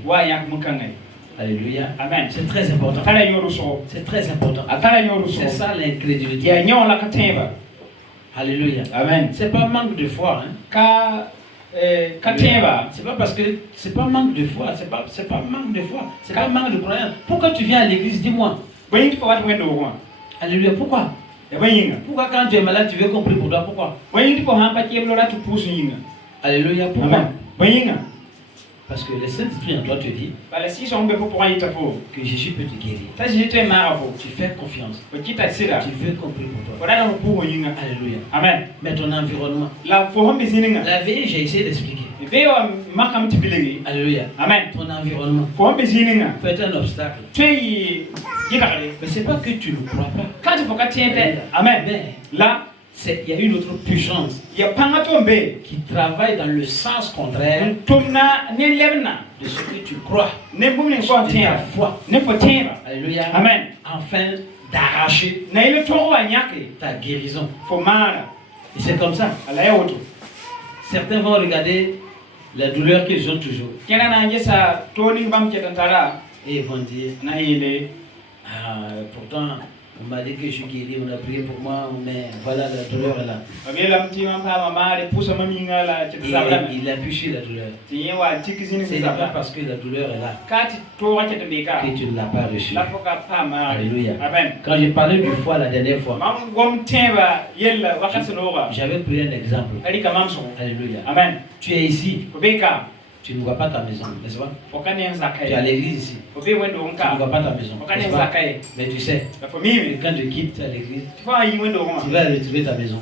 Alléluia. Amen. C'est très important. C'est très important. C'est ça l'incrédulité. Alléluia. Amen. C'est pas manque de foi. Hein. C'est pas parce que c'est pas manque de foi. C'est pas manque de foi. C'est pas manque de croyance. Pourquoi tu viens à l'église? Dis-moi. Alléluia. Pourquoi? Pourquoi quand tu es malade, tu veux qu'on prie pour toi? Pourquoi? Alléluia. Pourquoi? Parce que le Saint-Esprit en toi te dit que Jésus peut te guérir. Tu fais confiance. Tu veux qu'on prie pour toi. Alléluia. Amen. Mais ton environnement. La veille, j'ai essayé d'expliquer. Alléluia. Amen. Ton environnement peut être un obstacle. Mais c'est pas que tu ne crois pas. Amen. Mais là, il y a une autre puissance qui travaille dans le sens contraire de ce que tu crois. De ta foi. Alléluia. Amen. Afin d'arracher ta guérison. Et c'est comme ça. Certains vont regarder la douleur qu'ils ont toujours. Et ils vont dire, pourtant, on m'a dit que je suis guéri, on a prié pour moi, mais voilà, la douleur est là. Il appuie sur la douleur. Ce n'est pas parce que la douleur est là que tu ne l'as pas reçue. Alléluia. Quand j'ai parlé du foie la dernière fois, j'avais pris un exemple. Alléluia. Amen. Tu es ici. Tu ne vois pas ta maison, n'est-ce pas? Tu es à l'église ici. Tu ne vois pas ta maison, n'est-ce pas? Mais tu sais, quand tu quittes l'église, tu vas retrouver ta maison.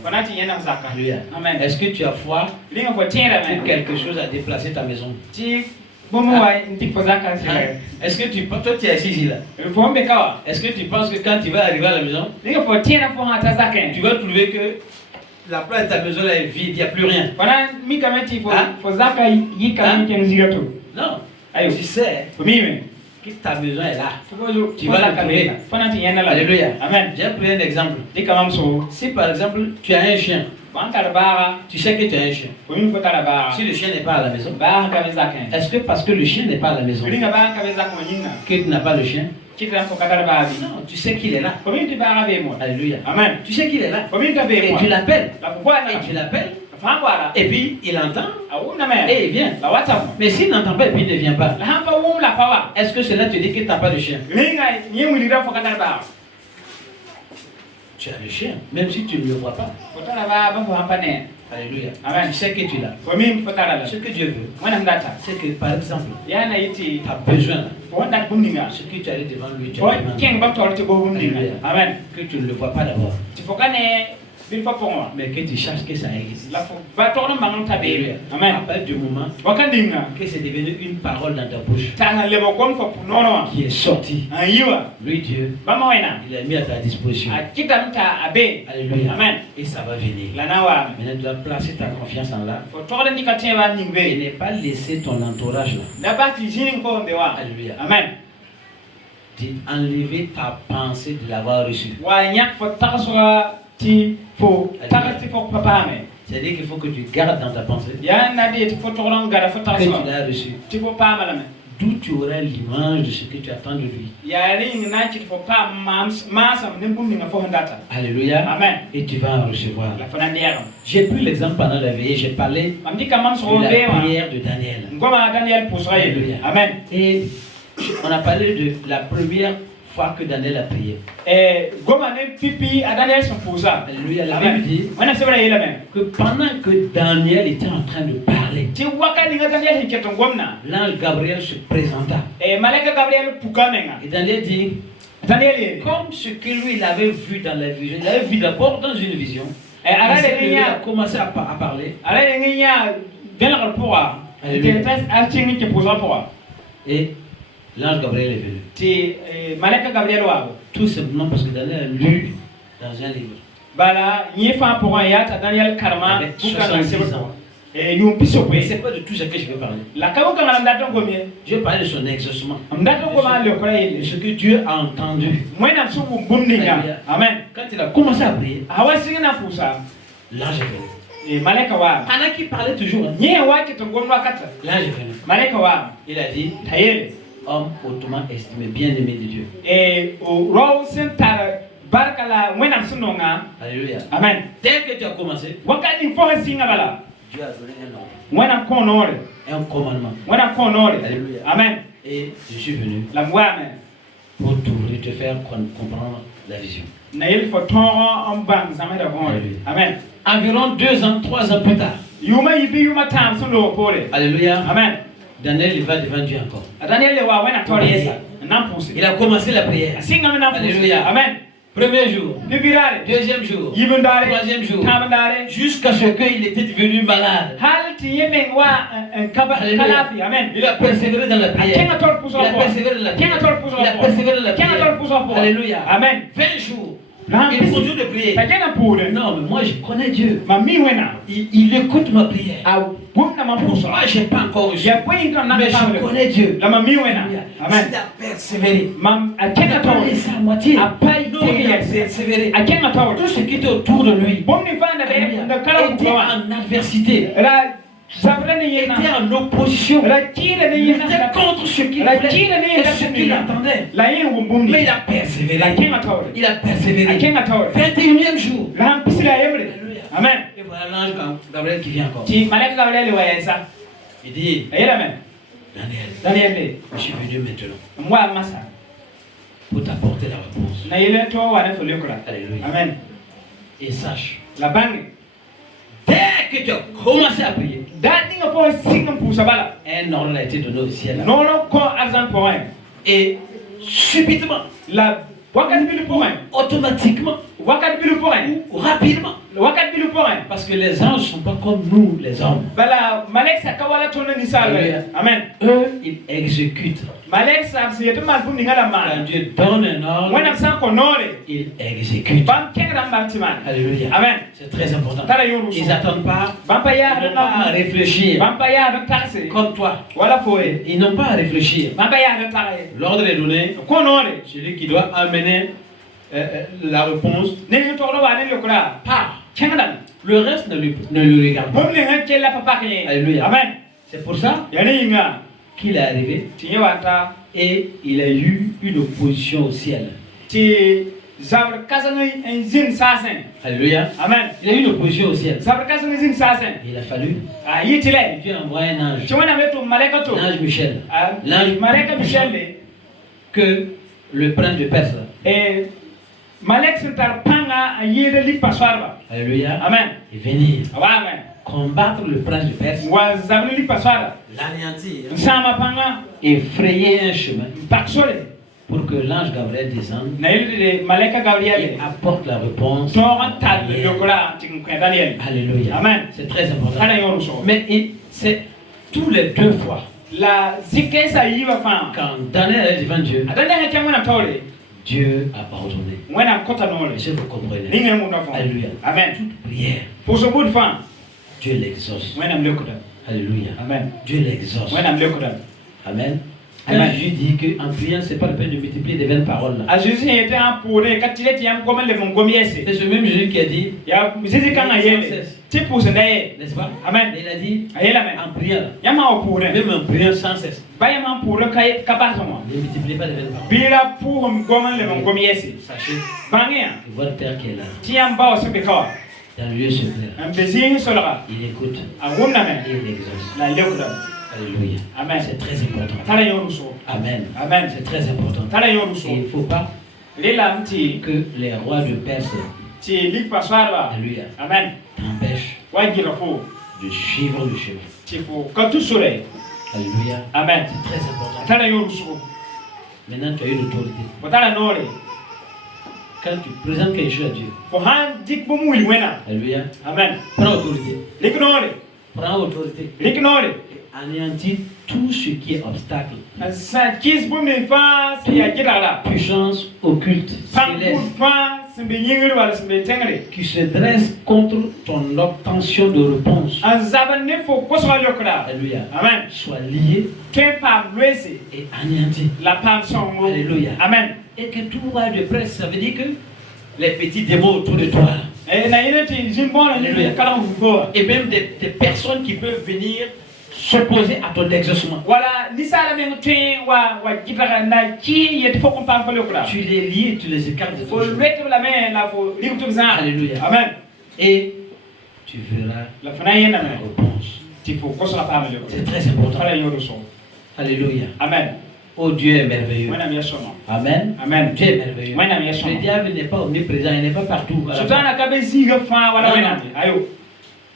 Alléluia. Est-ce que tu as foi que quelque chose a déplacé ta maison? Est-ce que toi tu es assis ici là? Est-ce que tu penses que quand tu vas arriver à la maison, tu vas trouver que la place de ta maison là est vide, il n'y a plus rien? Non. Tu sais que ta maison est là. Tu vas la trouver. Alléluia. Amen. J'ai pris un exemple. Si par exemple tu as un chien, tu sais que tu as un chien. Si le chien n'est pas à la maison, est-ce que parce que le chien n'est pas à la maison que tu n'as pas le chien? Non, tu sais qu'il est là. Alléluia. Amen. Tu sais qu'il est là. Et tu l'appelles. Et tu l'appelles. Et puis il entend. Et il vient. Mais s'il n'entend pas et puis il ne vient pas, est-ce que cela te dit que tu n'as pas de chien? Tu as le chien, même si tu ne le vois pas. Alléluia. Amen. Tu sais que tu l'as. Ce que Dieu veut, c'est que par exemple, tu as besoin. Ce que tu allais devant lui, tu as besoin. Amen. Que tu ne le vois pas d'abord. Mais que tu cherches que ça existe. Amen. À partir du moment que c'est devenu une parole dans ta bouche qui est sortie, lui Dieu, il a mis à ta disposition. Alléluia. Amen. Et ça va venir. Maintenant tu dois placer ta confiance en là et ne pas laisser ton entourage là. Alléluia. Amen. Enlever ta pensée de l'avoir reçu. C'est-à-dire qu'il faut que tu gardes dans ta pensée que tu l'as reçu. D'où tu auras l'image de ce que tu attends de lui. Alléluia. Amen. Et tu vas en recevoir. J'ai pris l'exemple pendant la veillée, j'ai parlé de la prière de Daniel. Alléluia. Amen. Et on a parlé de la première fois que Daniel a prié. Alléluia. La Bible dit que pendant que Daniel était en train de parler, l'ange Gabriel se présenta. Et Daniel dit, comme ce que lui il avait vu dans la vision, il avait vu d'abord dans une vision, il a commencé à parler. Et l'ange Gabriel est venu. Tout simplement parce que Daniel a lu dans un livre. Avec 70 ans. Mais c'est pas de tout ce que je vais parler. Je vais parler de son exaucement. De ce que Dieu a entendu. Amen. Quand il a commencé à prier, l'ange est venu. Pendant qu'il parlait toujours, l'ange est venu. Il a dit, homme hautement estimé, bien-aimé de Dieu. Alléluia. Amen. Dès que tu as commencé, Dieu a donné un ordre, un commandement. Alléluia. Amen. Et je suis venu pour te faire comprendre la vision. Amen. Environ 2 ans, 3 ans plus tard. Alléluia. Amen. Daniel il va devant Dieu encore. Il a commencé la prière. Alléluia. Amen. Premier jour, deuxième jour, troisième jour, jusqu'à ce qu'il était devenu malade. Amen. Il a persévéré dans la prière. Il a persévéré dans la prière. Il a persévéré dans la prière. Alléluia. Amen. 20 jours. Il continue de prier. Non, mais moi je connais Dieu. Il écoute ma prière. Moi je n'ai pas encore reçu. Mais je connais Dieu. Amen. Il a persévéré. Il n'a pas laissé à moitié. Non, il a persévéré. Tout ce qui était autour de lui était en adversité. Était en opposition. Il était contre ce qu'il voulait et ce qu'il attendait. Mais il a persévéré. Il a persévéré. 21e jour. Amen. Et voilà l'ange Gabriel qui vient encore. Il dit, Daniel, je suis venu maintenant pour t'apporter la réponse. Alléluia. Amen. Et sache, dès que tu as commencé à prier, un ordre a été donné au ciel. Et subitement, automatiquement, ou rapidement, Parce que les anges ne sont pas comme nous, les hommes. Amen. Eux, ils exécutent. Quand Dieu donne un ordre, ils exécutent. Alléluia. Amen. C'est très important. Ils n'attendent pas. Ils n'ont pas à réfléchir. Comme toi. Ils n'ont pas à réfléchir. L'ordre est donné. Celui qui doit amener la réponse. Le reste ne le regarde pas. Alléluia. Amen. C'est pour ça qu'il est arrivé et il a eu une opposition au ciel. Alléluia. Amen. Il a eu une opposition au ciel. Il a fallu Dieu envoie un ange. L'ange Michel. L'ange Michel que le prince de Perse. Alléluia. Amen. Et venir Amen. combattre le prince de Perse. L'anéantir. Et frayer un chemin pour que l'ange Gabriel descende et apporte la réponse. Alléluia. Amen. C'est très important. Mais c'est tous les 2 fois. Quand Daniel est devant Dieu, Dieu a pardonné. Je vous comprenez. Alléluia. Amen. Toute prière, Dieu l'exauce. Alléluia. Amen. Dieu l'exauce. Amen. Quand Jésus dit qu'en priant, ce n'est pas le peine de multiplier des vaines paroles. C'est ce même Jésus qui a dit, n'est-ce pas? Amen. Il a dit, en priant, même en priant sans cesse, ne multipliez pas des vaines paroles. Sachez que votre Père qui est là, dans le lieu secret, il écoute et il exauce. Alléluia. Amen. C'est très important. Amen. Amen. C'est très important. Et il ne faut pas que les rois de Perse Alléluia. Amen. t'empêchent de suivre le chemin. Alléluia. Amen. C'est très important. Maintenant, tu as une autorité. Quand tu présentes quelque chose à Dieu, Alléluia. Amen. Prends autorité. Prends autorité. Anéantis tout ce qui est obstacle. Puissance occulte, céleste, qui se dresse contre ton obtention de réponse. Alléluia. Amen. Sois lié et anéanti. Alléluia. Amen. Et que tout va de près, ça veut dire que les petits démons autour de toi. Et même des personnes qui peuvent venir s'opposer à ton exaucement. Tu les lis et tu les écartes de ton chemin. Alléluia. Amen. Et tu verras la réponse. C'est très important. Alléluia. Amen. Oh, Dieu est merveilleux. Amen. Amen. Dieu est merveilleux. Le diable n'est pas omniprésent, il n'est pas partout.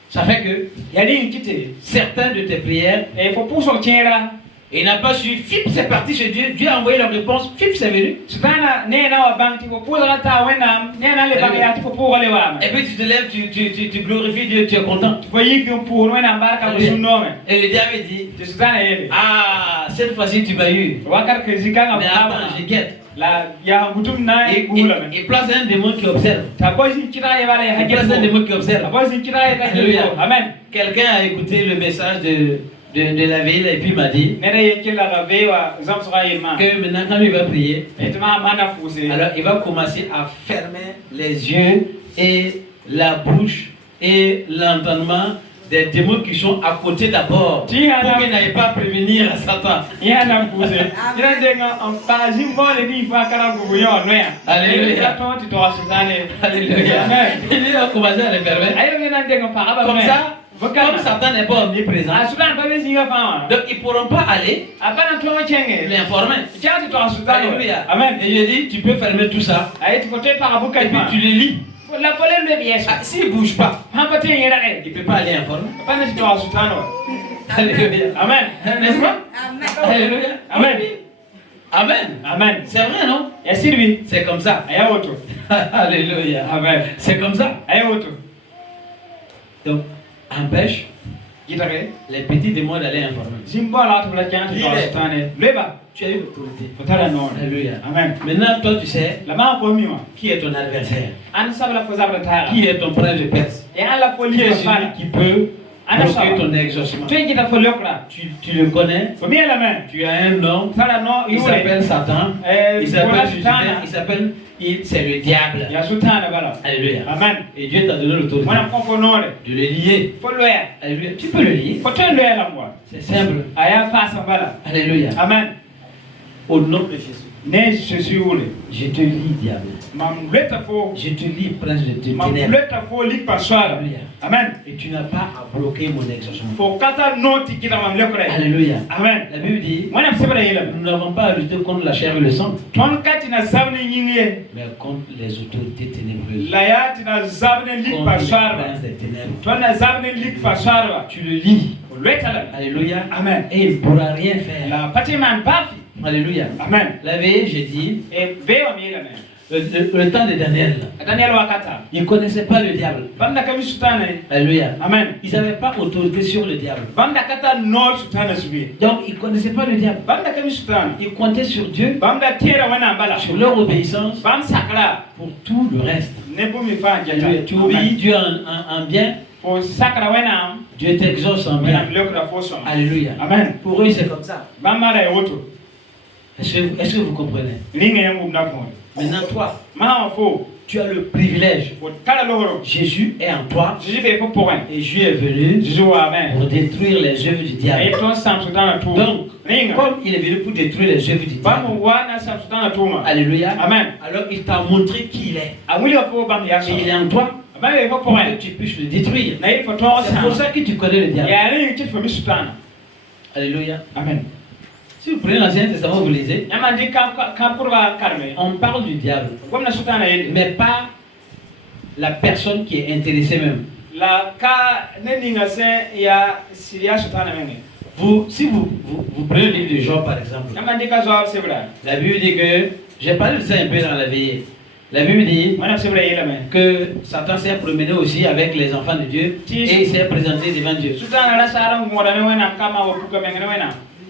Ça fait que certains de tes prières, il n'a pas su, fip, c'est parti chez Dieu. Dieu a envoyé leur réponse, fip, c'est venu. Et puis tu te lèves, tu glorifies Dieu, tu es content. Et le diable dit, ah, cette fois-ci tu m'as eu. Mais attends, je guette. Il place un démon qui observe. Il place un démon qui observe. Amen. Quelqu'un a écouté le message de la ville et puis m'a dit que maintenant quand il va prier, alors il va commencer à fermer les yeux et la bouche et l'entendement des démons qui sont à côté d'abord pour qu'ils n'aillent pas prévenir à Satan. Alléluia. Alléluia. Il va commencer à les fermer. Comme Satan n'est pas omniprésent, donc ils ne pourront pas aller l'informer. Alléluia. Amen. Et je dis, tu peux fermer tout ça. Et puis tu les lis. S'il ne bouge pas, il ne peut pas aller informer. Alléluia. Amen. N'est-ce pas? Alléluia. Amen. Amen. Amen. C'est vrai, non? C'est comme ça. Alléluia. Amen. C'est comme ça. Donc, empêche les petits démons d'aller informer. Tu as eu l'autorité. Alléluia. Amen. Maintenant, toi, tu sais qui est ton adversaire. Qui est ton prince de Perse. Qui est celui qui peut bloquer ton exaucement. Tu le connais. Tu as un nom. Il s'appelle Satan. Il s'appelle Lucifer. C'est le diable. Alléluia. Amen. Et Dieu t'a donné l'autorité de le lier. Alléluia. Tu peux le lier. C'est simple. Alléluia. Amen. Au nom de Jésus. Je te lis, diable. Je te lis, prince de ténèbres. Amen. Et tu n'as pas à bloquer mon exaucement. Alléluia. Amen. La Bible dit, nous n'avons pas à lutter contre la chair et le sang, mais contre les autorités ténébreuses. Contre les princes des ténèbres. Tu le lis. Alléluia. Amen. Et il ne pourra rien faire. Alléluia. Amen. La veille, j'ai dit, le temps de Daniel, ils ne connaissaient pas le diable. Alléluia. Amen. Ils n'avaient pas autorité sur le diable. Donc, ils ne connaissaient pas le diable. Ils comptaient sur Dieu, sur leur obéissance, pour tout le reste. Tu obéis Dieu en bien, Dieu t'exauce en bien. Alléluia. Amen. Pour eux, c'est comme ça. Est-ce que vous comprenez? Maintenant, toi, tu as le privilège. Jésus est en toi. Et Jésus est venu pour détruire les œuvres du diable. Donc, comme il est venu pour détruire les œuvres du diable, alléluia. Amen. Alors il t'a montré qui il est. Et il est en toi pour que tu puisses le détruire. C'est pour ça que tu connais le diable. Alléluia. Amen. Si vous prenez l'Ancien Testament, vous lisez, on parle du diable, mais pas la personne qui est intéressée même. Si vous prenez le livre de Job par exemple, la Bible dit que, j'ai parlé de ça un peu dans la veillée, la Bible dit que Satan s'est promené aussi avec les enfants de Dieu et il s'est présenté devant Dieu.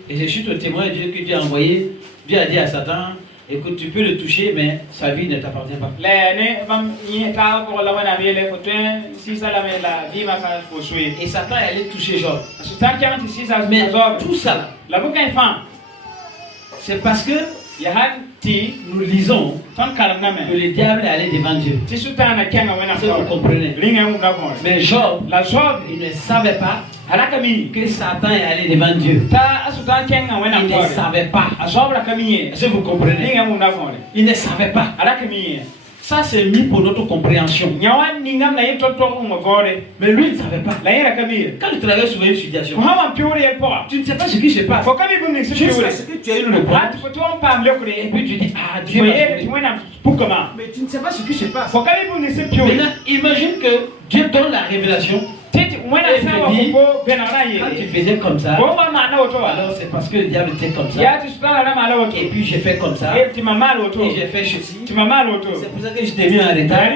Et je suis le témoin de Dieu que Dieu a envoyé. Dieu a dit à Satan, écoute, tu peux le toucher, mais sa vie ne t'appartient pas. Et Satan est allé toucher Job. Mais tout ça, c'est parce que nous lisons que le diable est allé devant Dieu. Si vous comprenez. Mais Job, il ne savait pas que Satan est allé devant Dieu. Il ne savait pas. Est-ce que vous comprenez? Il ne savait pas. Ça c'est mis pour notre compréhension. Mais lui il ne savait pas. Quand tu traverses sur une situation, tu ne sais pas ce qui se passe. Jusqu'à ce que tu as eu le problème. Et puis tu dis, ah Dieu m'a. Mais tu ne sais pas ce qui se passe. Maintenant, imagine que Dieu donne la révélation. Et te dit, quand tu faisais comme ça, alors c'est parce que le diable était comme ça. Et puis j'ai fait comme ça. Et j'ai fait ceci. C'est pour ça que je t'ai mis en retard.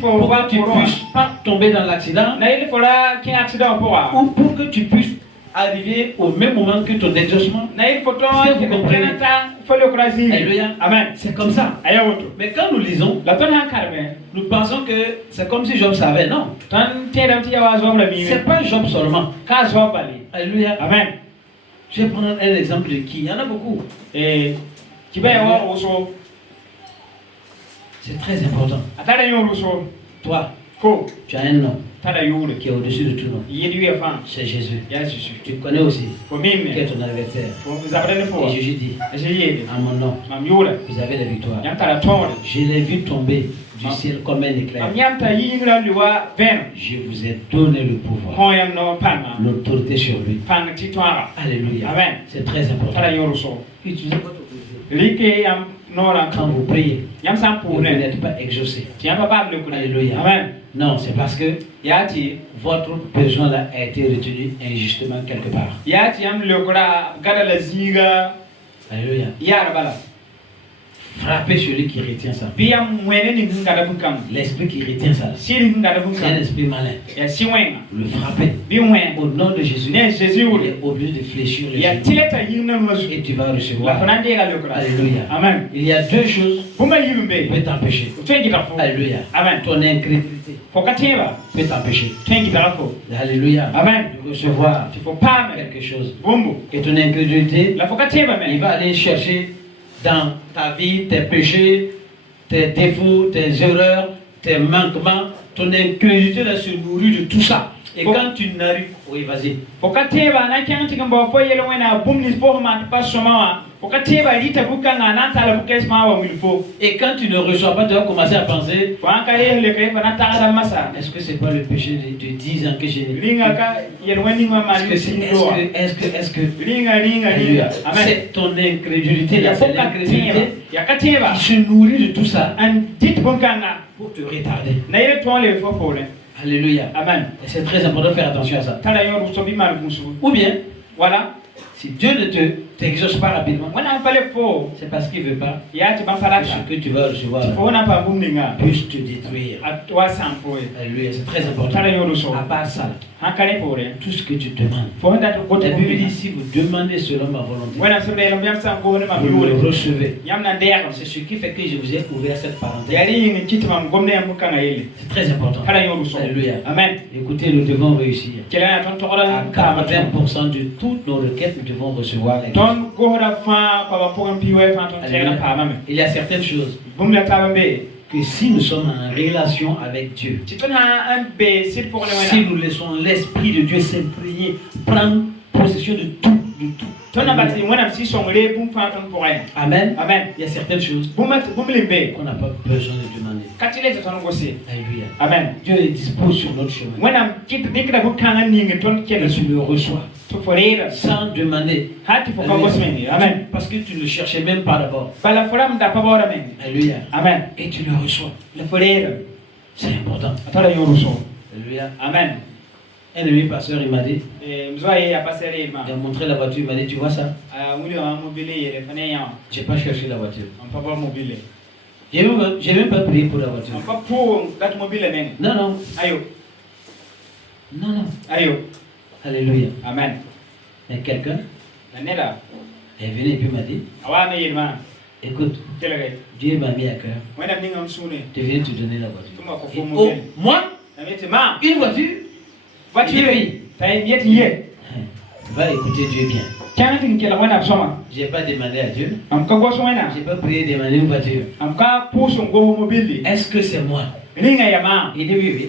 Pour que tu ne puisses pas tomber dans l'accident. Ou pour que tu puisses arriver au même moment que ton exaucement. Est-ce que vous comprenez? Alléluia. Amen. C'est comme ça. Mais quand nous lisons, nous pensons que c'est comme si Job savait. Non. C'est pas Job seulement. Alléluia. Amen. Je vais prendre un exemple de qui? Il y en a beaucoup. Et c'est très important. Toi, tu as un nom qui est au-dessus de tout nom. C'est Jésus. Tu connais aussi qui est ton adversaire. Et Jésus dit, en mon nom, vous avez la victoire. Je l'ai vu tomber du ciel comme un éclair. Je vous ai donné le pouvoir, l'autorité sur lui. Alléluia. C'est très important. Utilisez votre autorité. Quand vous priez, vous n'êtes pas exaucé. Alléluia. Non, c'est parce que votre besoin là a été retenu injustement quelque part. Alléluia. frapper celui qui retient ça. L'esprit qui retient ça, c'est un esprit malin. Le frapper. Au nom de Jésus, il est obligé de fléchir les genoux. Et tu vas recevoir. Alléluia. Amen. Il y a deux choses qui peuvent t'empêcher. Alléluia. Amen. Ton incrédulité peut t'empêcher. Alléluia. Amen. De recevoir quelque chose. Et ton incrédulité, il va aller chercher dans ta vie tes péchés, tes défauts, tes erreurs, tes manquements. Ton incrédulité là se nourrit de tout ça. Et quand tu n'arrives, oui, vas-y. Et quand tu ne reçois pas, tu vas commencer à penser, est-ce que c'est pas le péché de 10 ans que j'ai fait? Est-ce que c'est ton incrédulité là, c'est l'incrédulité qui se nourrit de tout ça pour te retarder. Alléluia. Amen. Et c'est très important de faire attention à ça. Ou bien, voilà, si Dieu ne t'exauce pas rapidement, c'est parce qu'il ne veut pas que ce que tu vas recevoir puisse te détruire. Alléluia, c'est très important. À part ça, tout ce que tu demandes. La Bible dit, si vous demandez selon ma volonté, vous le recevez. C'est ce qui fait que je vous ai ouvert cette parenthèse. C'est très important. Alléluia. Amen. Écoutez, nous devons réussir. À 80% de toutes nos requêtes, nous devons recevoir les choses. Il y a certaines choses que si nous sommes en relation avec Dieu, si nous laissons l'Esprit de Dieu s'imprégner, prendre possession de tout, Amen. Amen. Il y a certaines choses qu'on n'a pas besoin de demander. Alléluia. Amen. Dieu est dispo sur notre chemin. Et tu le reçois sans demander. Amen. Parce que tu ne le cherchais même pas d'abord. Alléluia. Amen. Et tu le reçois. C'est important. Alléluia. Amen. Un de mes pasteurs, il m'a dit, il a montré la voiture, il m'a dit, tu vois ça? Je n'ai pas cherché la voiture. J'ai même pas prié pour la voiture. Non, non. Non, non. Alléluia. Amen. Et quelqu'un est venu et puis m'a dit, écoute, Dieu m'a mis à cœur de venir te donner la voiture. Et, oh, moi? Une voiture? Va écouter Dieu bien. J'ai pas demandé à Dieu. J'ai pas prié de demander une voiture. Est-ce que c'est moi? Il dit oui, oui.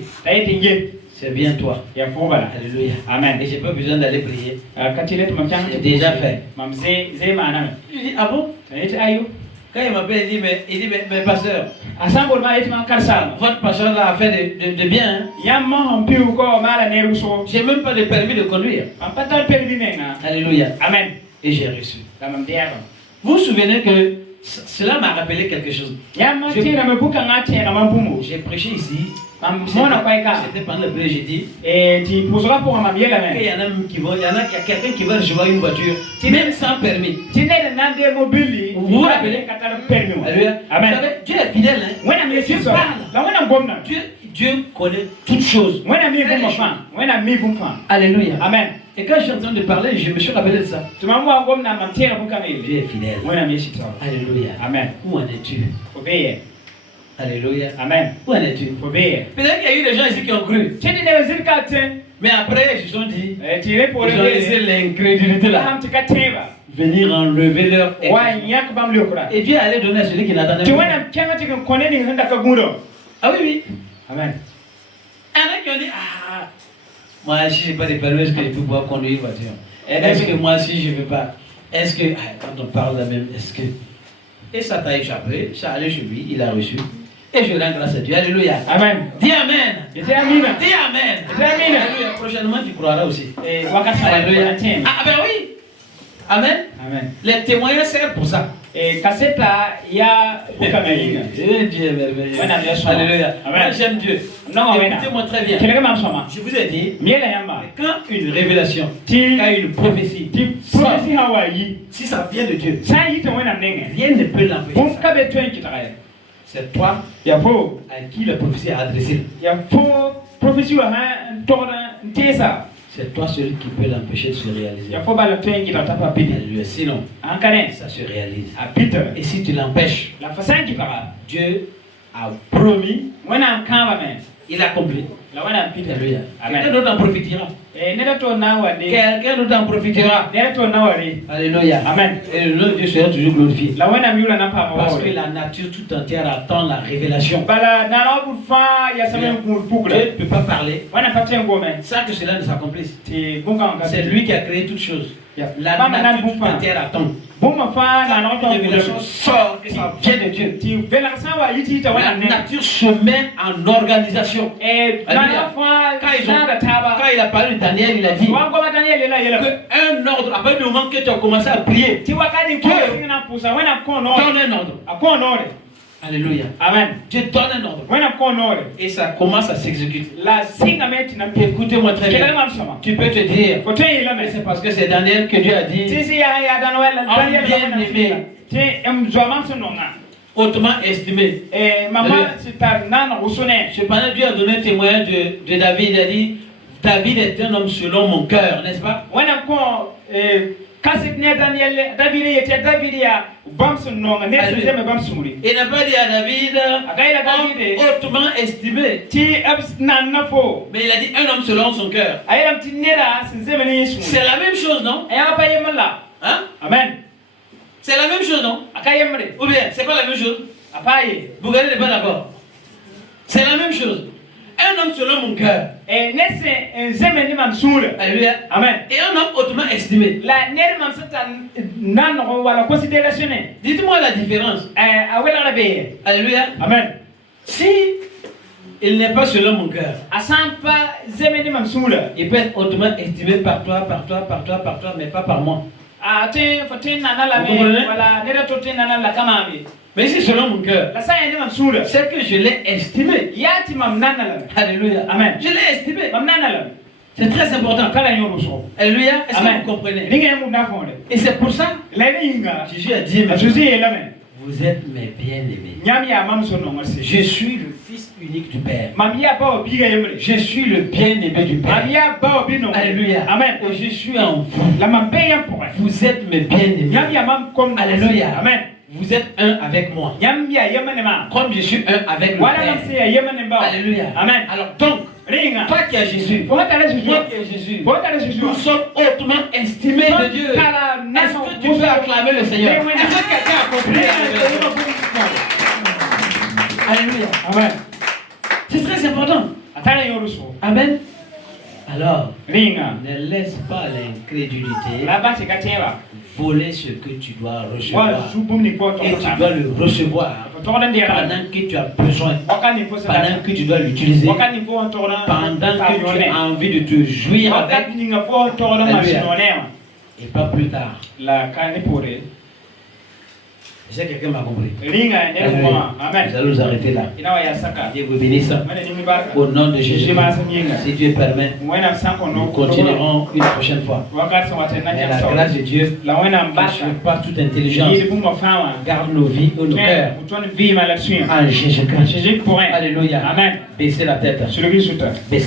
C'est bien toi. Alléluia. Amen. Et j'ai pas besoin d'aller prier. C'est déjà fait. Je dis, ah bon? Quand il m'appelle, il dit, mais pasteur, votre pasteur là a fait de bien. Hein? J'ai même pas de permis de conduire. Alléluia. Amen. Et j'ai reçu. Vous vous souvenez que cela m'a rappelé quelque chose. J'ai prêché ici. C'était pendant le j'ai dit. Il y a quelqu'un qui va recevoir une voiture, même sans permis. Vous vous rappelez? Amen. Dieu est fidèle. Hein? Dieu parle. Dieu connaît toutes choses. Alléluia. Amen. Et quand je suis en train de parler, je me suis rappelé de ça. Dieu est fidèle. Alléluia. Amen. Où en es-tu? Alléluia. Amen. Où en es-tu? Peut-être qu'il y a eu des gens ici qui ont cru. Mais après, ils se sont dit, ils ont laissé l'incrédulité là venir enlever leur expérience. Et Dieu allait donner à celui qui n'attendait pas. Ah oui, oui. Amen. Il y en a qui ont dit, ah, moi si je n'ai pas de permis, est-ce que je peux pouvoir conduire une voiture? Est-ce que moi si je ne veux pas? Est-ce que, quand on parle là même, est-ce que... Et ça t'a échappé, ça allait chez lui, il a reçu. Et je rends grâce à Dieu. Alléluia. Amen. Dis Amen. Dis Amen. Dis Amen. Alléluia. Prochainement, tu croiras aussi. Alléluia. Ah ben oui. Amen. Amen. Les témoignages servent pour ça. Et Cassetta, il y a Dieu est merveilleux. Alléluia. Moi j'aime Dieu. Écoutez-moi très bien. Je vous ai dit, quand une révélation, quand une prophétie Si ça vient de Dieu, rien ne peut l'empêcher. C'est toi à qui la prophétie est adressée. C'est toi celui qui peut l'empêcher de se réaliser. Sinon, ça se réalise. Et si tu l'empêches, Dieu a promis, il a accompli. Quelqu'un d'autre en profitera. Quelqu'un d'autre en profitera. Alléluia. Amen. Et le nom de Dieu sera toujours glorifié. Parce que la nature tout entière attend la révélation. Dieu ne peut pas parler sans que cela ne s'accomplisse. C'est lui qui a créé toutes choses. La nature tout entière attend. La révélation sort et ça vient de Dieu. La nature se met en organisation. Quand il a parlé de Daniel, il a dit qu'un ordre, à partir du moment que tu as commencé à prier, Dieu donne un ordre. Alléluia. Amen. Dieu donne un ordre. Et ça commence à s'exécuter. Écoutez-moi très bien. Tu peux te dire, c'est parce que c'est Daniel que Dieu a dit, bien aimé, hautement estimé. Cependant, Dieu a donné un témoignage de David. Il a dit, David est un homme selon mon cœur, n'est-ce pas? Il n'a pas dit à David, homme hautement estimé. Mais il a dit un homme selon son cœur. C'est la même chose, non? Hein? Amen. C'est la même chose, non? Ou bien, c'est pas la même chose? Vous n'êtes pas d'accord? C'est la même chose. Un homme selon mon cœur. Alléluia. Amen. Et un homme hautement estimé. Dites-moi la différence. Alléluia. Amen. Si il n'est pas selon mon cœur, il peut être hautement estimé par toi, mais pas par moi. Mais si selon mon cœur, c'est que je l'ai estimé. Alléluia. Amen. Je l'ai estimé. C'est très important. Alléluia. Est-ce que vous comprenez? Et c'est pour ça Jésus a dit, vous êtes mes bien-aimés. Je suis le fils unique du Père. Je suis le bien-aimé du Père. Alléluia. Amen. Et je suis en vous. Vous êtes mes bien-aimés. Alléluia. Amen. Vous êtes un avec moi. Comme je suis un avec le Père. Alléluia. Amen. Alors donc, toi qui as Jésus, nous sommes hautement estimés de Dieu. Est-ce que tu peux acclamer le Seigneur? Est-ce que quelqu'un a compris? Alléluia. Amen. C'est très important. Amen. Alors, ne laisse pas l'incrédulité voler ce que tu dois recevoir. Et tu dois le recevoir pendant que tu as besoin, pendant que tu dois l'utiliser, pendant que tu as envie de te jouir avec, et pas plus tard. Je sais que quelqu'un m'a compris. Nous allons nous arrêter là. Dieu vous bénisse. Au nom de Jésus. Si Dieu permet, nous continuerons une prochaine fois. Mais la grâce de Dieu, qui ne pas toute intelligence, garde nos vies, nos cœurs en Jésus-Christ. Alléluia. Amen. Baissez la tête.